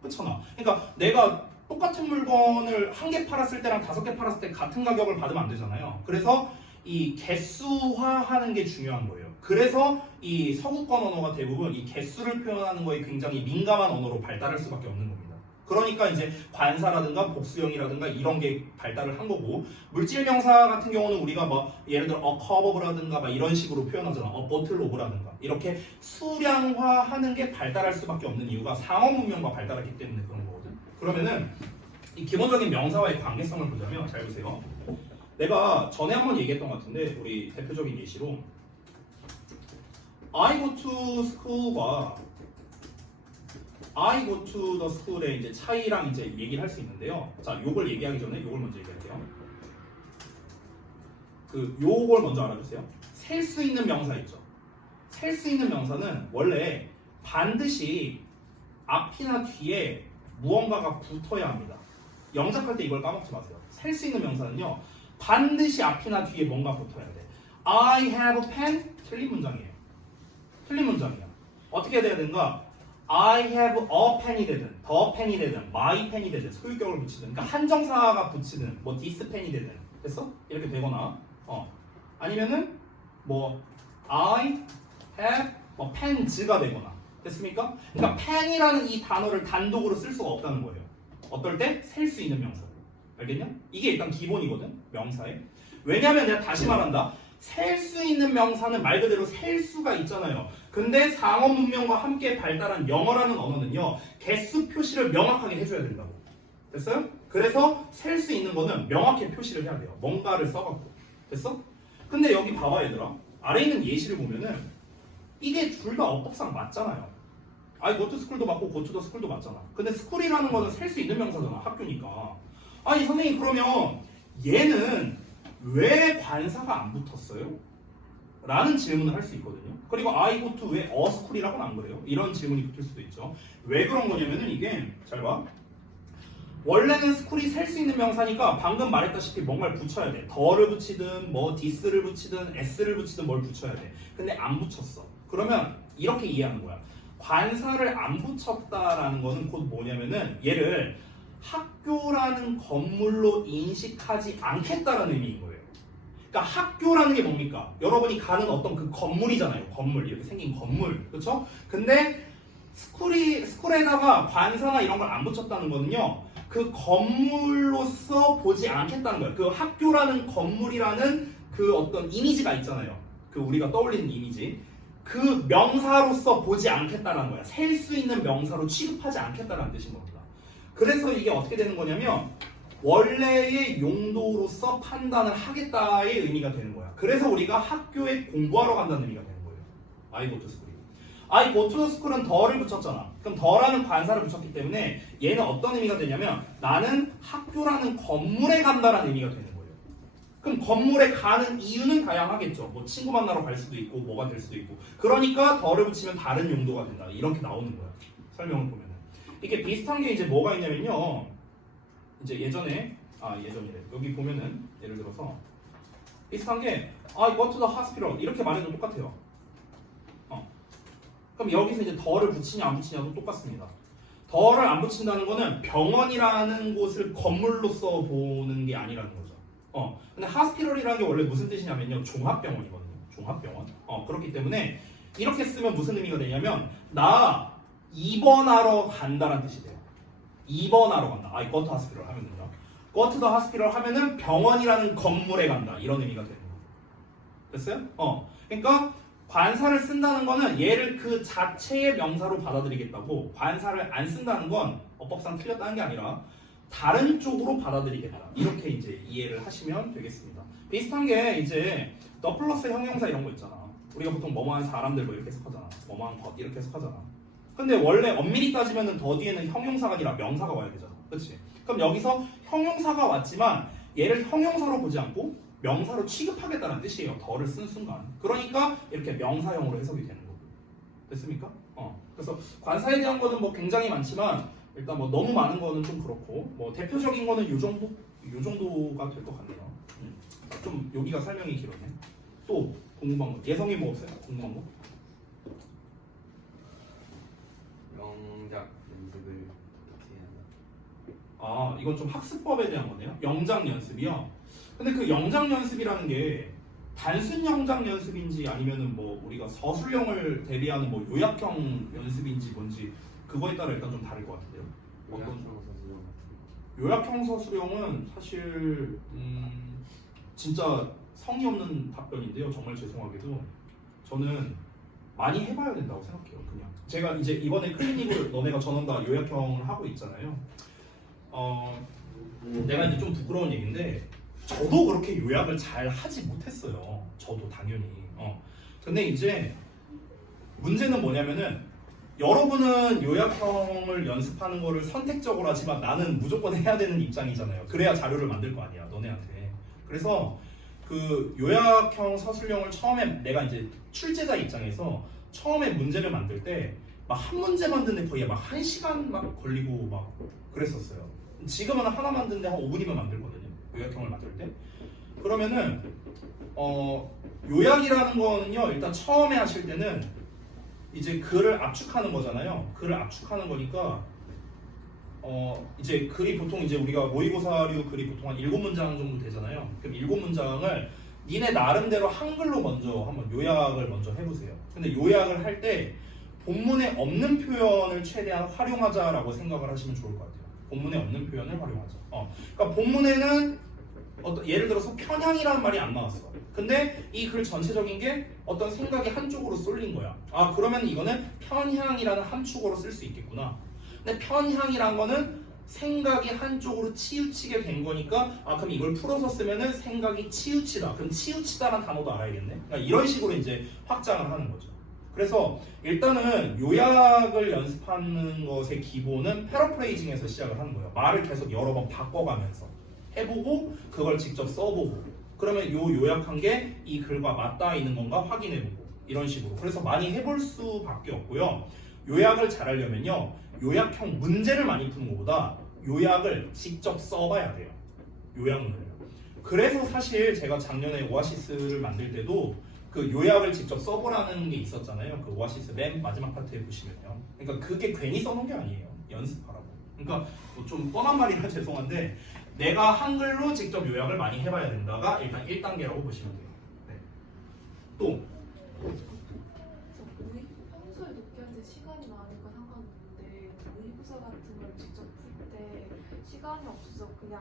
그렇잖아. 그러니까 내가 똑같은 물건을 한 개 팔았을 때랑 5개 팔았을 때 같은 가격을 받으면 안 되잖아요. 그래서 이 개수화하는 게 중요한 거예요. 그래서 이 서구권 언어가 대부분 이 개수를 표현하는 거에 굉장히 민감한 언어로 발달할 수밖에 없는 겁니다. 그러니까 이제 관사라든가 복수형이라든가 이런 게 발달을 한 거고, 물질 명사 같은 경우는 우리가 뭐 예를 들어 a cup of라든가 막 이런 식으로 표현하잖아. a bottle of라든가 이렇게 수량화하는 게 발달할 수밖에 없는 이유가 상업 문명과 발달했기 때문에 그런 거거든. 그러면은 이 기본적인 명사와의 관계성을 보자면, 잘 보세요. 내가 전에 한번 얘기했던 것 같은데, 우리 대표적인 예시로 I go to school과 I go to the school의 이제 차이랑 이제 얘기를 할 수 있는데요. 자, 요걸 얘기하기 전에 요걸 먼저 얘기할게요. 요걸 먼저 알아주세요. 셀 수 있는 명사 있죠. 셀 수 있는 명사는 원래 반드시 앞이나 뒤에 무언가가 붙어야 합니다. 영작할 때 이걸 까먹지 마세요. 셀 수 있는 명사는요, 반드시 앞이나 뒤에 뭔가 붙어야 돼. I have a pen? 틀린 문장이에요. 틀린 문장이야. 어떻게 돼야 되는가? I have a pen이 되든, the pen이 되든, my pen이 되든, 소유격을 붙이든, 그러니까 한정사가 붙이든, 뭐 this pen이 되든, 됐어? 이렇게 되거나, 아니면은 뭐 I have 뭐 pens가 되거나, 됐습니까? 그러니까 pen이라는 이 단어를 단독으로 쓸 수가 없다는 거예요. 어떨 때? 셀 수 있는 명사. 알겠냐? 이게 일단 기본이거든, 명사에. 왜냐면 내가 다시 말한다. 셀 수 있는 명사는 말 그대로 셀 수가 있잖아요. 근데 상업 문명과 함께 발달한 영어라는 언어는요, 개수 표시를 명확하게 해줘야 된다고. 됐어요? 그래서 셀 수 있는 거는 명확히 표시를 해야 돼요. 뭔가를 써갖고. 됐어? 근데 여기 봐봐 얘들아. 아래 있는 예시를 보면은 이게 둘 다 어법상 맞잖아요. 아니 go to school도 맞고 go to the school도 맞잖아. 근데 school이라는 거는 셀 수 있는 명사잖아. 학교니까. 아니 선생님, 그러면 얘는 왜 관사가 안 붙었어요? 라는 질문을 할 수 있거든요. 그리고 I go to 왜 a school이라고는 안 그래요? 이런 질문이 붙을 수도 있죠. 왜 그런 거냐면은 이게, 잘 봐. 원래는 school이 셀 수 있는 명사니까 방금 말했다시피 뭔가를 붙여야 돼. 더를 붙이든 뭐 this를 붙이든 s를 붙이든 뭘 붙여야 돼. 근데 안 붙였어. 그러면 이렇게 이해하는 거야. 관사를 안 붙였다라는 거는 곧 뭐냐면은 얘를 학교라는 건물로 인식하지 않겠다라는 의미인 거예요. 그러니까 학교라는 게 뭡니까? 여러분이 가는 어떤 그 건물이잖아요. 건물, 이렇게 생긴 건물, 그렇죠? 근데 스쿨에다가 관사나 이런 걸 안 붙였다는 거는요, 그 건물로서 보지 않겠다는 거예요. 그 학교라는 건물이라는 그 어떤 이미지가 있잖아요. 그 우리가 떠올리는 이미지. 그 명사로서 보지 않겠다는 거야. 셀 수 있는 명사로 취급하지 않겠다는 뜻인 겁니다. 그래서 이게 어떻게 되는 거냐면 원래의 용도로서 판단을 하겠다의 의미가 되는 거야. 그래서 우리가 학교에 공부하러 간다는 의미가 되는 거예요. I go to school. I go to the school은 더를 붙였잖아. 그럼 더라는 관사를 붙였기 때문에 얘는 어떤 의미가 되냐면 나는 학교라는 건물에 간다라는 의미가 되는 거예요. 그럼 건물에 가는 이유는 다양하겠죠. 뭐 친구 만나러 갈 수도 있고 뭐가 될 수도 있고. 그러니까 더를 붙이면 다른 용도가 된다. 이렇게 나오는 거야. 설명을 보면은. 이게 비슷한 게 이제 뭐가 있냐면요. 이제 예전이래. 여기 보면은 예를 들어서 비슷한 게 I go to the hospital 이렇게 말해도 똑같아요. 그럼 여기서 이제 더를 붙이냐 안 붙이냐도 똑같습니다. 더를 안 붙인다는 거는 병원이라는 곳을 건물로서 보는 게 아니라는 거죠. 근데 hospital이라는 게 원래 무슨 뜻이냐면요, 종합병원이거든요. 종합병원. 그렇기 때문에 이렇게 쓰면 무슨 의미가 되냐면 나 입원하러 간다라는 뜻이 돼요. 입원하러 간다. I go to hospital 하면 된다. go to the hospital 하면은 병원이라는 건물에 간다. 이런 의미가 되는 거예요. 됐어요? 그러니까 관사를 쓴다는 거는 얘를 그 자체의 명사로 받아들이겠다고, 관사를 안 쓴다는 건 어법상 틀렸다는 게 아니라 다른 쪽으로 받아들이겠다. 이렇게 이제 이해를 하시면 되겠습니다. 비슷한 게 이제 더 플러스 형용사 이런 거 있잖아. 우리가 보통 뭐뭐한 사람들 뭐 이렇게 해석하잖아. 뭐뭐한 것 이렇게 해석하잖아. 근데 원래 엄밀히 따지면은 더 뒤에는 형용사가 아니라 명사가 와야 되잖아. 그렇지? 그럼 여기서 형용사가 왔지만 얘를 형용사로 보지 않고 명사로 취급하겠다는 뜻이에요. 더를 쓴 순간. 그러니까 이렇게 명사형으로 해석이 되는 거고. 됐습니까? 그래서 관사에 대한 거는 뭐 굉장히 많지만 일단 뭐 너무 많은 거는 좀 그렇고 뭐 대표적인 거는 요 정도가 될 것 같네요. 좀 여기가 설명이 길었네. 또 궁금한 거 예성이 뭐 없어요? 궁금한 거? 영작 연습을 어떻게 해야 하나? 아 이건 좀 학습법에 대한 거네요. 영작 연습이요. 근데 그 영작 연습이라는 게 단순 영작 연습인지 아니면은 뭐 우리가 서술형을 대비하는 뭐 요약형 연습인지 뭔지 그거에 따라 일단 좀 다를 것 같은데요. 요약형 서술형 같은 요약형 서술형은 사실 진짜 성의 없는 답변인데요. 정말 죄송하게도 저는 많이 해봐야 된다고 생각해요. 그냥 제가 이제 이번에 클리닉을 너네가 전원 다 요약형을 하고 있잖아요. 내가 이제 좀 부끄러운 얘기인데 저도 그렇게 요약을 잘 하지 못했어요. 저도 당연히. 근데 이제 문제는 뭐냐면은 여러분은 요약형을 연습하는 거를 선택적으로 하지만 나는 무조건 해야 되는 입장이잖아요. 그래야 자료를 만들 거 아니야, 너네한테. 그래서 그 요약형 서술형을 처음에 내가 이제 출제자 입장에서 처음에 문제를 만들 때 막 한 문제 만드는데 거의 막 1시간 막 걸리고 막 그랬었어요. 지금은 하나 만드는데 한 5분이면 만들거든요. 요약형을 만들 때. 그러면은 요약이라는 거는요. 일단 처음에 하실 때는 이제 글을 압축하는 거잖아요. 글을 압축하는 거니까 이제 글이 보통 이제 우리가 모의고사류 글이 보통 한 7문장 정도 되잖아요. 그럼 7문장을 니네 나름대로 한글로 먼저 한번 요약을 먼저 해보세요. 근데 요약을 할 때 본문에 없는 표현을 최대한 활용하자라고 생각을 하시면 좋을 것 같아요. 본문에 없는 표현을 활용하자. 그러니까 본문에는 예를 들어서 편향이라는 말이 안 나왔어. 근데 이 글 전체적인 게 어떤 생각이 한쪽으로 쏠린 거야. 아 그러면 이거는 편향이라는 한 축으로 쓸 수 있겠구나. 근데 편향이란 거는 생각이 한쪽으로 치우치게 된 거니까 아 그럼 이걸 풀어서 쓰면은 생각이 치우치다. 그럼 치우치다라는 단어도 알아야겠네. 그러니까 이런 식으로 이제 확장을 하는 거죠. 그래서 일단은 요약을 연습하는 것의 기본은 패러프레이징에서 시작을 하는 거예요. 말을 계속 여러 번 바꿔가면서 해보고 그걸 직접 써보고 그러면 요 요약한 게 이 글과 맞닿아 있는 건가 확인해보고 이런 식으로. 그래서 많이 해볼 수밖에 없고요. 요약을 잘하려면요. 요약형 문제를 많이 푸는 것보다 요약을 직접 써봐야 돼요. 요약문을. 그래서 사실 제가 작년에 오아시스를 만들 때도 그 요약을 직접 써보라는 게 있었잖아요. 그 오아시스 맨 마지막 파트에 보시면요. 그러니까 그게 괜히 써놓은 게 아니에요. 연습하라고. 그러니까 뭐좀 뻔한 말이라 죄송한데 내가 한글로 직접 요약을 많이 해봐야 된다가 일단 1단계라고 보시면 돼요. 네. 또 우리 평소에 높게 할 때 시간이 많으니까 상관없는데 모의고사 같은 걸 직접 풀 때 시간이 없어서 그냥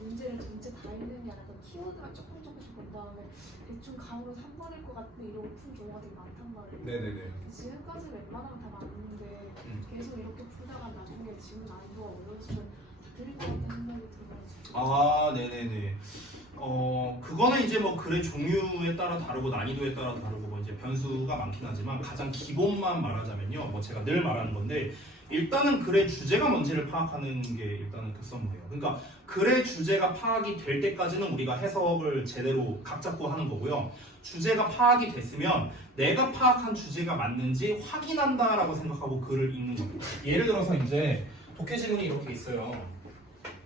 문제를 전체 다 읽는 게 아니라 키워드만 조금씩 본 다음에 대충 감으로 3번일 것 같은데 이러고 푼 경우가 되게 많단 말이에요. 네네네. 지금까지 웬만하면 다 맞는데 계속 이렇게 풀다가 나중에 지금 난이도가 어려워지면 다 들릴 것 같다는 생각이 들어가지고 아 네네네. 그거는 이제 뭐 글의 종류에 따라 다르고 난이도에 따라 다르고 뭐 이제 변수가 많긴 하지만 가장 기본만 말하자면요. 뭐 제가 늘 말하는 건데 일단은 글의 주제가 뭔지를 파악하는 게 일단은 급선무예요. 그러니까 글의 주제가 파악이 될 때까지는 우리가 해석을 제대로 각 잡고 하는 거고요. 주제가 파악이 됐으면 내가 파악한 주제가 맞는지 확인한다라고 생각하고 글을 읽는 겁니다. 예를 들어서 이제 독해 지문이 이렇게 있어요.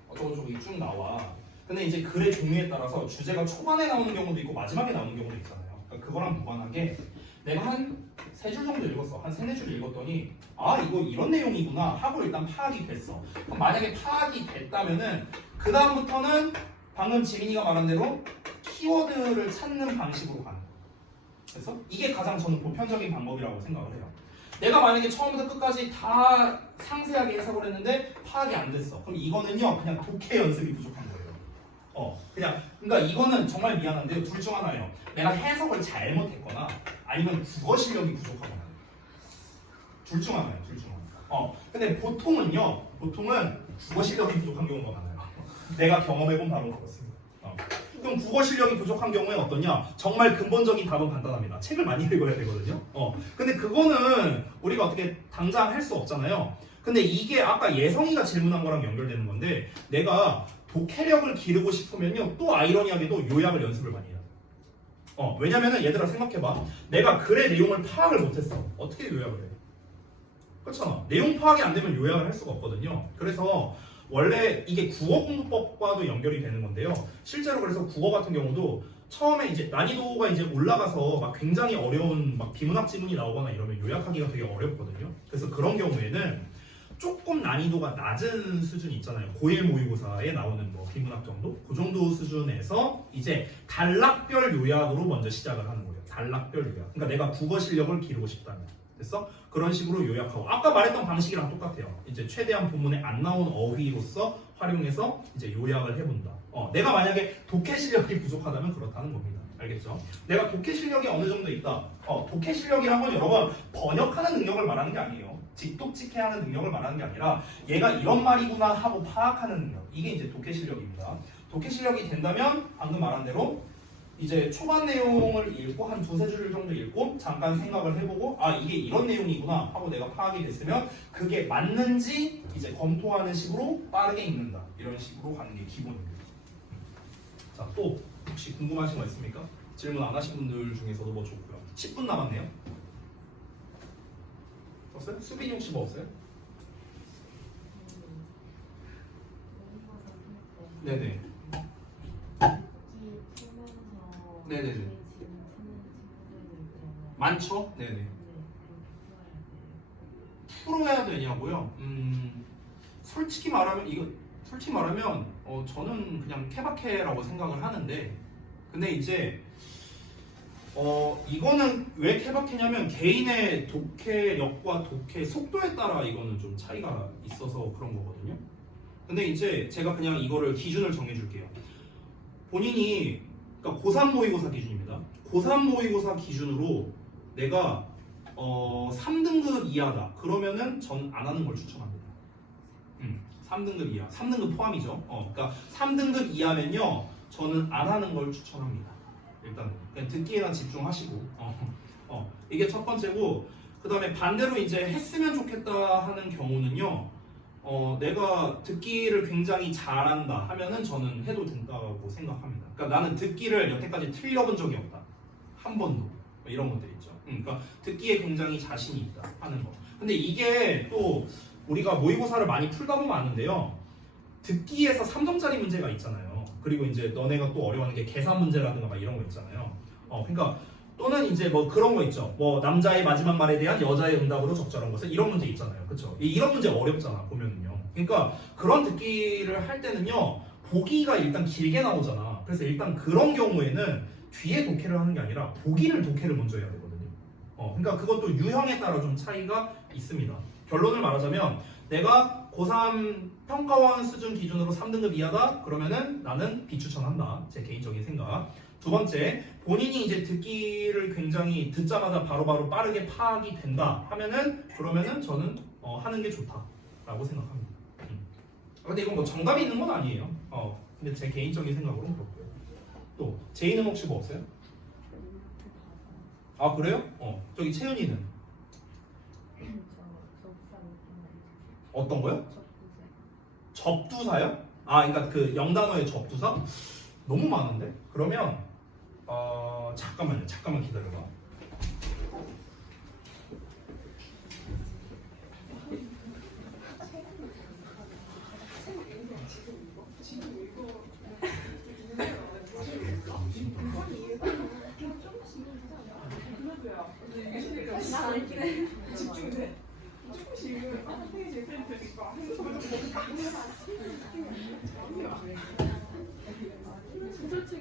어쩌고저쩌고 쭉 나와. 근데 이제 글의 종류에 따라서 주제가 초반에 나오는 경우도 있고 마지막에 나오는 경우도 있잖아요. 그러니까 그거랑 무관하게 내가 한 3줄 정도 읽었어. 한 3-4줄 읽었더니 아 이거 이런 내용이구나 하고 일단 파악이 됐어. 그럼 만약에 파악이 됐다면은 그 다음부터는 방금 지민이가 말한 대로 키워드를 찾는 방식으로 가는 거예요. 그래서 이게 가장 저는 보편적인 방법이라고 생각을 해요. 내가 만약에 처음부터 끝까지 다 상세하게 해석을 했는데 파악이 안 됐어. 그럼 이거는요 그냥 독해 연습이 부족한 거예요. 그러니까 이거는 정말 미안한데요. 둘 중 하나예요. 내가 해석을 잘못했거나 아니면 국어 실력이 부족하거나. 둘 중 하나예요. 둘 중 하나. 근데 보통은 국어 실력이 부족한 경우가 많아요. 내가 경험해본 바로 그렇습니다. 그럼 국어 실력이 부족한 경우에 어떠냐? 정말 근본적인 답은 간단합니다. 책을 많이 읽어야 되거든요. 근데 그거는 우리가 어떻게 당장 할 수 없잖아요. 근데 이게 아까 예성이가 질문한 거랑 연결되는 건데 내가 독해력을 기르고 싶으면요 또 아이러니하게도 요약을 연습을 많이 해요. 왜냐면은 얘들아 생각해봐. 내가 글의 내용을 파악을 못했어. 어떻게 요약을 해? 그렇잖아. 내용 파악이 안 되면 요약을 할 수가 없거든요. 그래서 원래 이게 국어 공부법과도 연결이 되는 건데요. 실제로 그래서 국어 같은 경우도 처음에 이제 난이도가 이제 올라가서 막 굉장히 어려운 막 비문학 지문이 나오거나 이러면 요약하기가 되게 어렵거든요. 그래서 그런 경우에는 조금 난이도가 낮은 수준이 있잖아요. 고1 모의고사에 나오는 뭐 비문학 정도? 그 정도 수준에서 이제 단락별 요약으로 먼저 시작을 하는 거예요. 단락별 요약. 그러니까 내가 국어 실력을 기르고 싶다면. 됐어? 그런 식으로 요약하고 아까 말했던 방식이랑 똑같아요. 이제 최대한 본문에 안 나온 어휘로서 활용해서 이제 요약을 해본다. 내가 만약에 독해 실력이 부족하다면 그렇다는 겁니다. 알겠죠? 내가 독해 실력이 어느 정도 있다. 독해 실력이란 건 여러분 번역하는 능력을 말하는 게 아니에요. 직독직해하는 능력을 말하는 게 아니라 얘가 이런 말이구나 하고 파악하는 능력. 이게 이제 독해 실력입니다. 독해 실력이 된다면 방금 말한 대로 이제 초반 내용을 읽고 한 두세 줄 정도 읽고 잠깐 생각을 해보고 아 이게 이런 내용이구나 하고 내가 파악이 됐으면 그게 맞는지 이제 검토하는 식으로 빠르게 읽는다. 이런 식으로 가는 게 기본입니다. 자, 또 혹시 궁금하신 거 있습니까? 질문 안 하신 분들 중에서도 뭐 좋고요. 10분 남았네요. 없어요? 수빈이 혹시 뭐 없어요? 네네. 네네네. 많죠? 네네. 풀어야 되냐고요? 솔직히 말하면 저는 그냥 케바케라고 생각을 하는데 근데 이제 이거는 왜 케바케냐면 개인의 독해력과 독해 속도에 따라 이거는 좀 차이가 있어서 그런 거거든요. 근데 이제 제가 그냥 이거를 기준을 정해줄게요. 본인이 그러니까 고3 모의고사 기준입니다. 고3 모의고사 기준으로 내가 3등급 이하다. 그러면은 전 안 하는 걸 추천합니다. 3등급 이하, 3등급 포함이죠. 그러니까 3등급 이하면요, 저는 안 하는 걸 추천합니다. 일단은 그냥 듣기에만 집중하시고, 이게 첫 번째고, 그 다음에 반대로 이제 했으면 좋겠다 하는 경우는요, 내가 듣기를 굉장히 잘한다 하면은 저는 해도 된다고 생각합니다. 그러니까 나는 듣기를 여태까지 틀려본 적이 없다. 한 번도. 뭐 이런 것들 있죠. 그러니까 듣기에 굉장히 자신이 있다 하는 거. 근데 이게 또 우리가 모의고사를 많이 풀다 보면 아는데요. 듣기에서 3점짜리 문제가 있잖아요. 그리고 이제 너네가 또 어려워하는 게 계산 문제라든가 막 이런 거 있잖아요. 그러니까 또는 이제 뭐 그런 거 있죠. 뭐 남자의 마지막 말에 대한 여자의 응답으로 적절한 것은 이런 문제 있잖아요. 그렇죠? 이런 문제 어렵잖아 보면은요. 그러니까 그런 듣기를 할 때는요. 보기가 일단 길게 나오잖아. 그래서 일단 그런 경우에는 뒤에 독해를 하는 게 아니라 보기를 독해를 먼저 해야 되거든요. 그러니까 그것도 유형에 따라 좀 차이가 있습니다. 결론을 말하자면 내가 고3 평가원 수준 기준으로 3등급 이하다? 그러면은 나는 비추천한다. 제 개인적인 생각. 두 번째, 본인이 이제 듣기를 굉장히 듣자마자 바로바로 빠르게 파악이 된다 하면은 그러면은 저는 하는 게 좋다라고 생각합니다. 근데 이건 뭐 정답이 있는 건 아니에요. 근데 제 개인적인 생각으로는 그렇고요. 또 제이는 혹시 뭐 없어요? 아 그래요? 저기 채윤이는 어떤 거요? 접두사요? 아 그러니까 그 영단어의 접두사? 너무 많은데? 그러면 잠깐만 기다려봐. 집중돼. 조금씩 페이지에 되니까 소설책이 아니고 집중하는데. 소설적인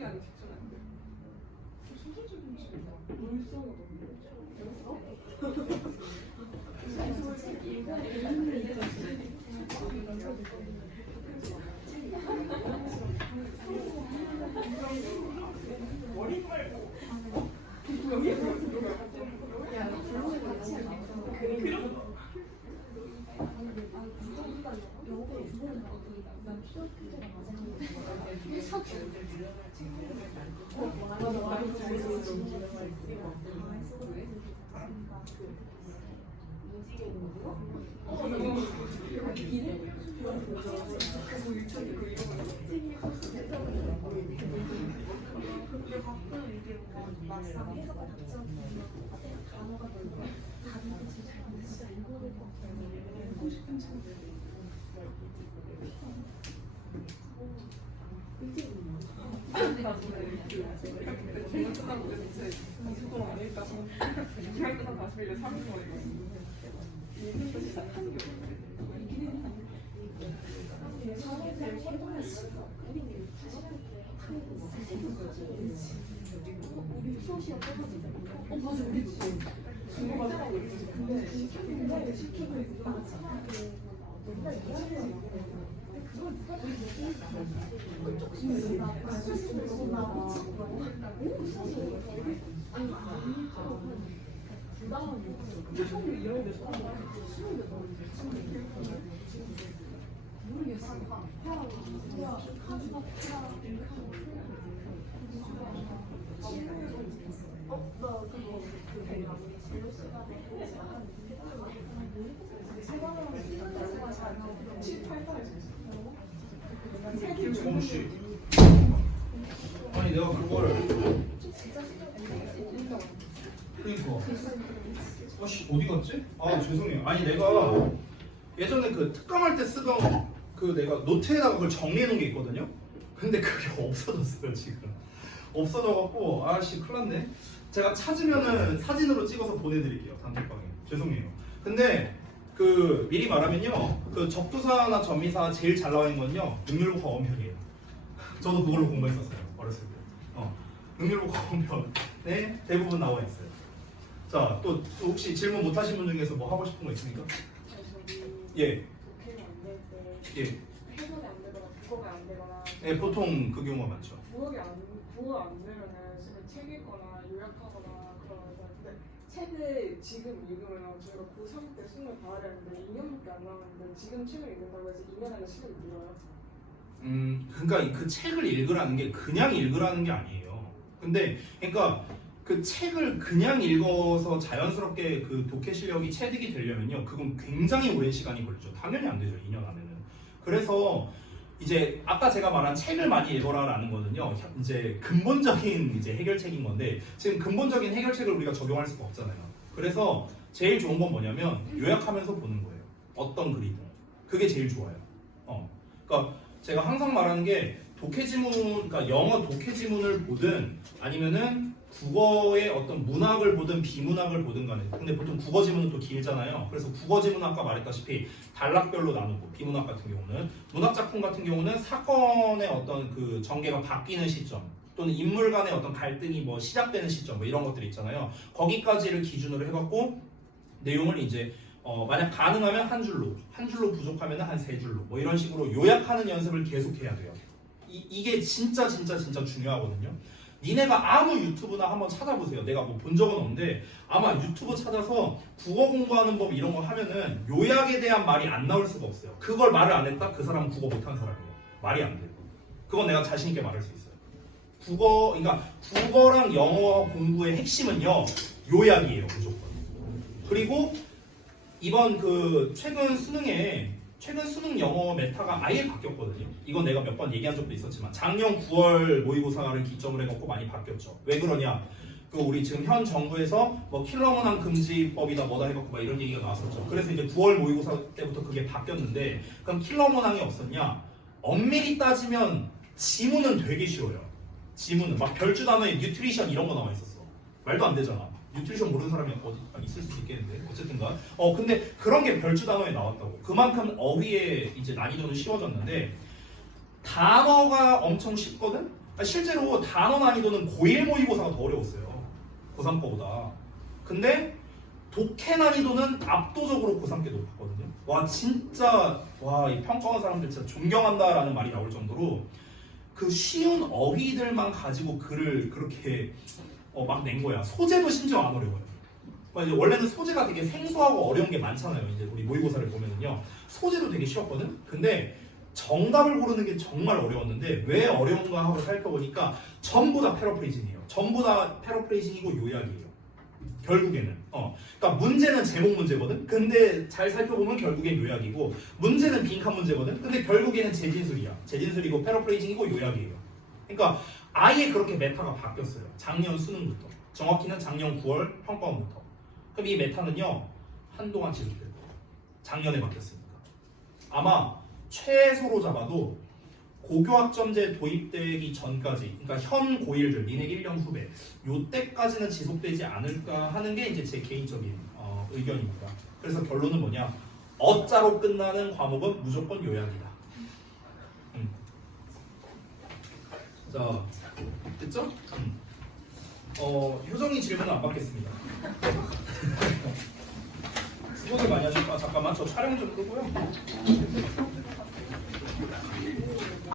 식이야. 물성어 머리 말고 이게 가끔 이게 막상 해석을 받지 않으면 단어가 별로 단어가 진짜 잘못했어. 하고 싶은 척. 그냥 끝나고 이제 2주 동안 안 읽다가 그냥 끝나고 다시 빌려 3일 만에 읽는 거 시작하는 게 우리 수업시간 떨어지잖아. 맞아, 우리 중고가 하고 있지. 근데 시키고 있고 맨날 이야기하잖아. 그건 누가 그쪽 집에서 나 쓸수 나 아니 부담은 처음에 이런 데 수업에 모르겠어. 나 그거 진로 시간에 세번을 쓰는 거가 잘 나오고 7, 8달에 성우 씨. 아니 내가 그걸 그러니까 아씨 어디 갔지? 아 죄송해요. 아니 내가 예전에 그 특강할 때 쓰던 그 내가 노트에다가 그걸 정리해 놓은 게 있거든요. 근데 그게 없어졌어요 지금. 없어져갖고 아씨 큰일 났네. 제가 찾으면은 사진으로 찍어서 보내드릴게요 단톡방에. 죄송해요. 근데 그 미리 말하면요 그 적두사나 전미사 제일 잘 나와 있는 건요 능률부 과원편이에요. 저도 그걸로 공부했었어요 어렸을 때. 능률부 과원편에 대부분 나와 있어요. 자 또 혹시 질문 못 하신 분 중에서 뭐 하고 싶은 거 있습니까? 예. 독해가 안될 때 예. 해석이 안 되거나 국어가 안 되거나 예, 보통 그 경우가 많죠. 부어가 안 되면은 지금 책 읽거나 요약하거나 그러면서 근데 책을 지금 읽으면 저희가 고3 때 수능을 봐야 되는데 2년밖에 안 남았는데 지금 책을 읽는다고 해서 2년 안에 시간이 늘어요? 그러니까 그 책을 읽으라는 게 그냥 읽으라는 게 아니에요. 근데 그러니까 그 책을 그냥 읽어서 자연스럽게 그 독해 실력이 체득이 되려면요, 그건 굉장히 오랜 시간이 걸리죠. 당연히 안 되죠, 2년 안에는. 그래서 이제 아까 제가 말한 책을 많이 읽어라라는 거는요, 이제 근본적인 이제 해결책인 건데 지금 근본적인 해결책을 우리가 적용할 수가 없잖아요. 그래서 제일 좋은 건 뭐냐면 요약하면서 보는 거예요. 어떤 글이든 그게 제일 좋아요. 그러니까 제가 항상 말하는 게 독해 지문, 그러니까 영어 독해 지문을 보든 아니면은 국어의 어떤 문학을 보든 비문학을 보든 간에, 근데 보통 국어 지문은 또 길잖아요. 그래서 국어 지문 아까 말했다시피 단락별로 나누고, 비문학 같은 경우는 문학 작품 같은 경우는 사건의 어떤 그 전개가 바뀌는 시점 또는 인물 간의 어떤 갈등이 뭐 시작되는 시점 뭐 이런 것들이 있잖아요. 거기까지를 기준으로 해갖고 내용을 이제 만약 가능하면 한 줄로 부족하면 한 세 줄로 뭐 이런 식으로 요약하는 연습을 계속해야 돼요. 이게 진짜 중요하거든요. 니네가 아무 유튜브나 한번 찾아보세요. 내가 뭐 본 적은 없는데 아마 유튜브 찾아서 국어 공부하는 법 이런 거 하면은 요약에 대한 말이 안 나올 수가 없어요. 그걸 말을 안 했다? 그 사람은 국어 못하는 사람이에요. 말이 안 돼요. 그건 내가 자신 있게 말할 수 있어요. 그러니까 국어랑 영어 공부의 핵심은요, 요약이에요, 무조건. 그리고 이번 그 최근 수능 영어 메타가 아예 바뀌었거든요. 이건 내가 몇 번 얘기한 적도 있었지만 작년 9월 모의고사를 기점으로 해갖고 많이 바뀌었죠. 왜 그러냐? 그 우리 지금 현 정부에서 뭐 킬러 문항 금지법이다 뭐다 해갖고 막 이런 얘기가 나왔었죠. 그래서 이제 9월 모의고사 때부터 그게 바뀌었는데, 그럼 킬러 문항이 없었냐? 엄밀히 따지면 지문은 되게 쉬워요. 지문은 막 별주 단어에 뉴트리션 이런 거 나와 있었어. 말도 안 되잖아. 뉴트리션 모르는 사람이 어디 있을 수도 있겠는데 어쨌든가. 근데 그런 게 별주 단어에 나왔다고. 그만큼 어휘의 이제 난이도는 쉬워졌는데 단어가 엄청 쉽거든. 실제로 단어 난이도는 고1 모의고사가 더 어려웠어요, 고3 거보다. 근데 독해 난이도는 압도적으로 고3 게 높았거든요. 와 진짜 이 평가원 사람들 진짜 존경한다라는 말이 나올 정도로 그 쉬운 어휘들만 가지고 글을 그렇게 막 낸 거야. 소재도 심지어 안 어려워요. 이제 원래는 소재가 되게 생소하고 어려운 게 많잖아요. 이제 우리 모의고사를 보면은요, 소재도 되게 쉬웠거든. 근데 정답을 고르는 게 정말 어려웠는데 왜 어려운가 하고 살펴보니까 전부 다 패러프레이징이에요. 전부 다 패러프레이징이고 요약이에요. 결국에는. 그러니까 문제는 제목 문제거든. 근데 잘 살펴보면 결국엔 요약이고, 문제는 빈칸 문제거든. 근데 결국에는 재진술이야. 재진술이고 패러프레이징이고 요약이에요. 그러니까 아예 그렇게 메타가 바뀌었어요. 작년 수능부터. 정확히는 작년 9월 평가원부터. 그럼 이 메타는요 한동안 지속될 거예요. 작년에 바뀌었으니까. 아마 최소로 잡아도 고교학점제 도입되기 전까지, 그러니까 현 고1들, 민핵 1년 후배, 요때까지는 지속되지 않을까 하는 게 이제 제 개인적인 의견입니다. 그래서 결론은 뭐냐? 어자로 끝나는 과목은 무조건 요약이다. 자, 됐죠? 효정이 질문은 안 받겠습니다. 수고들 많이 하셨다. 잠깐만, 저 촬영 좀 끄고요.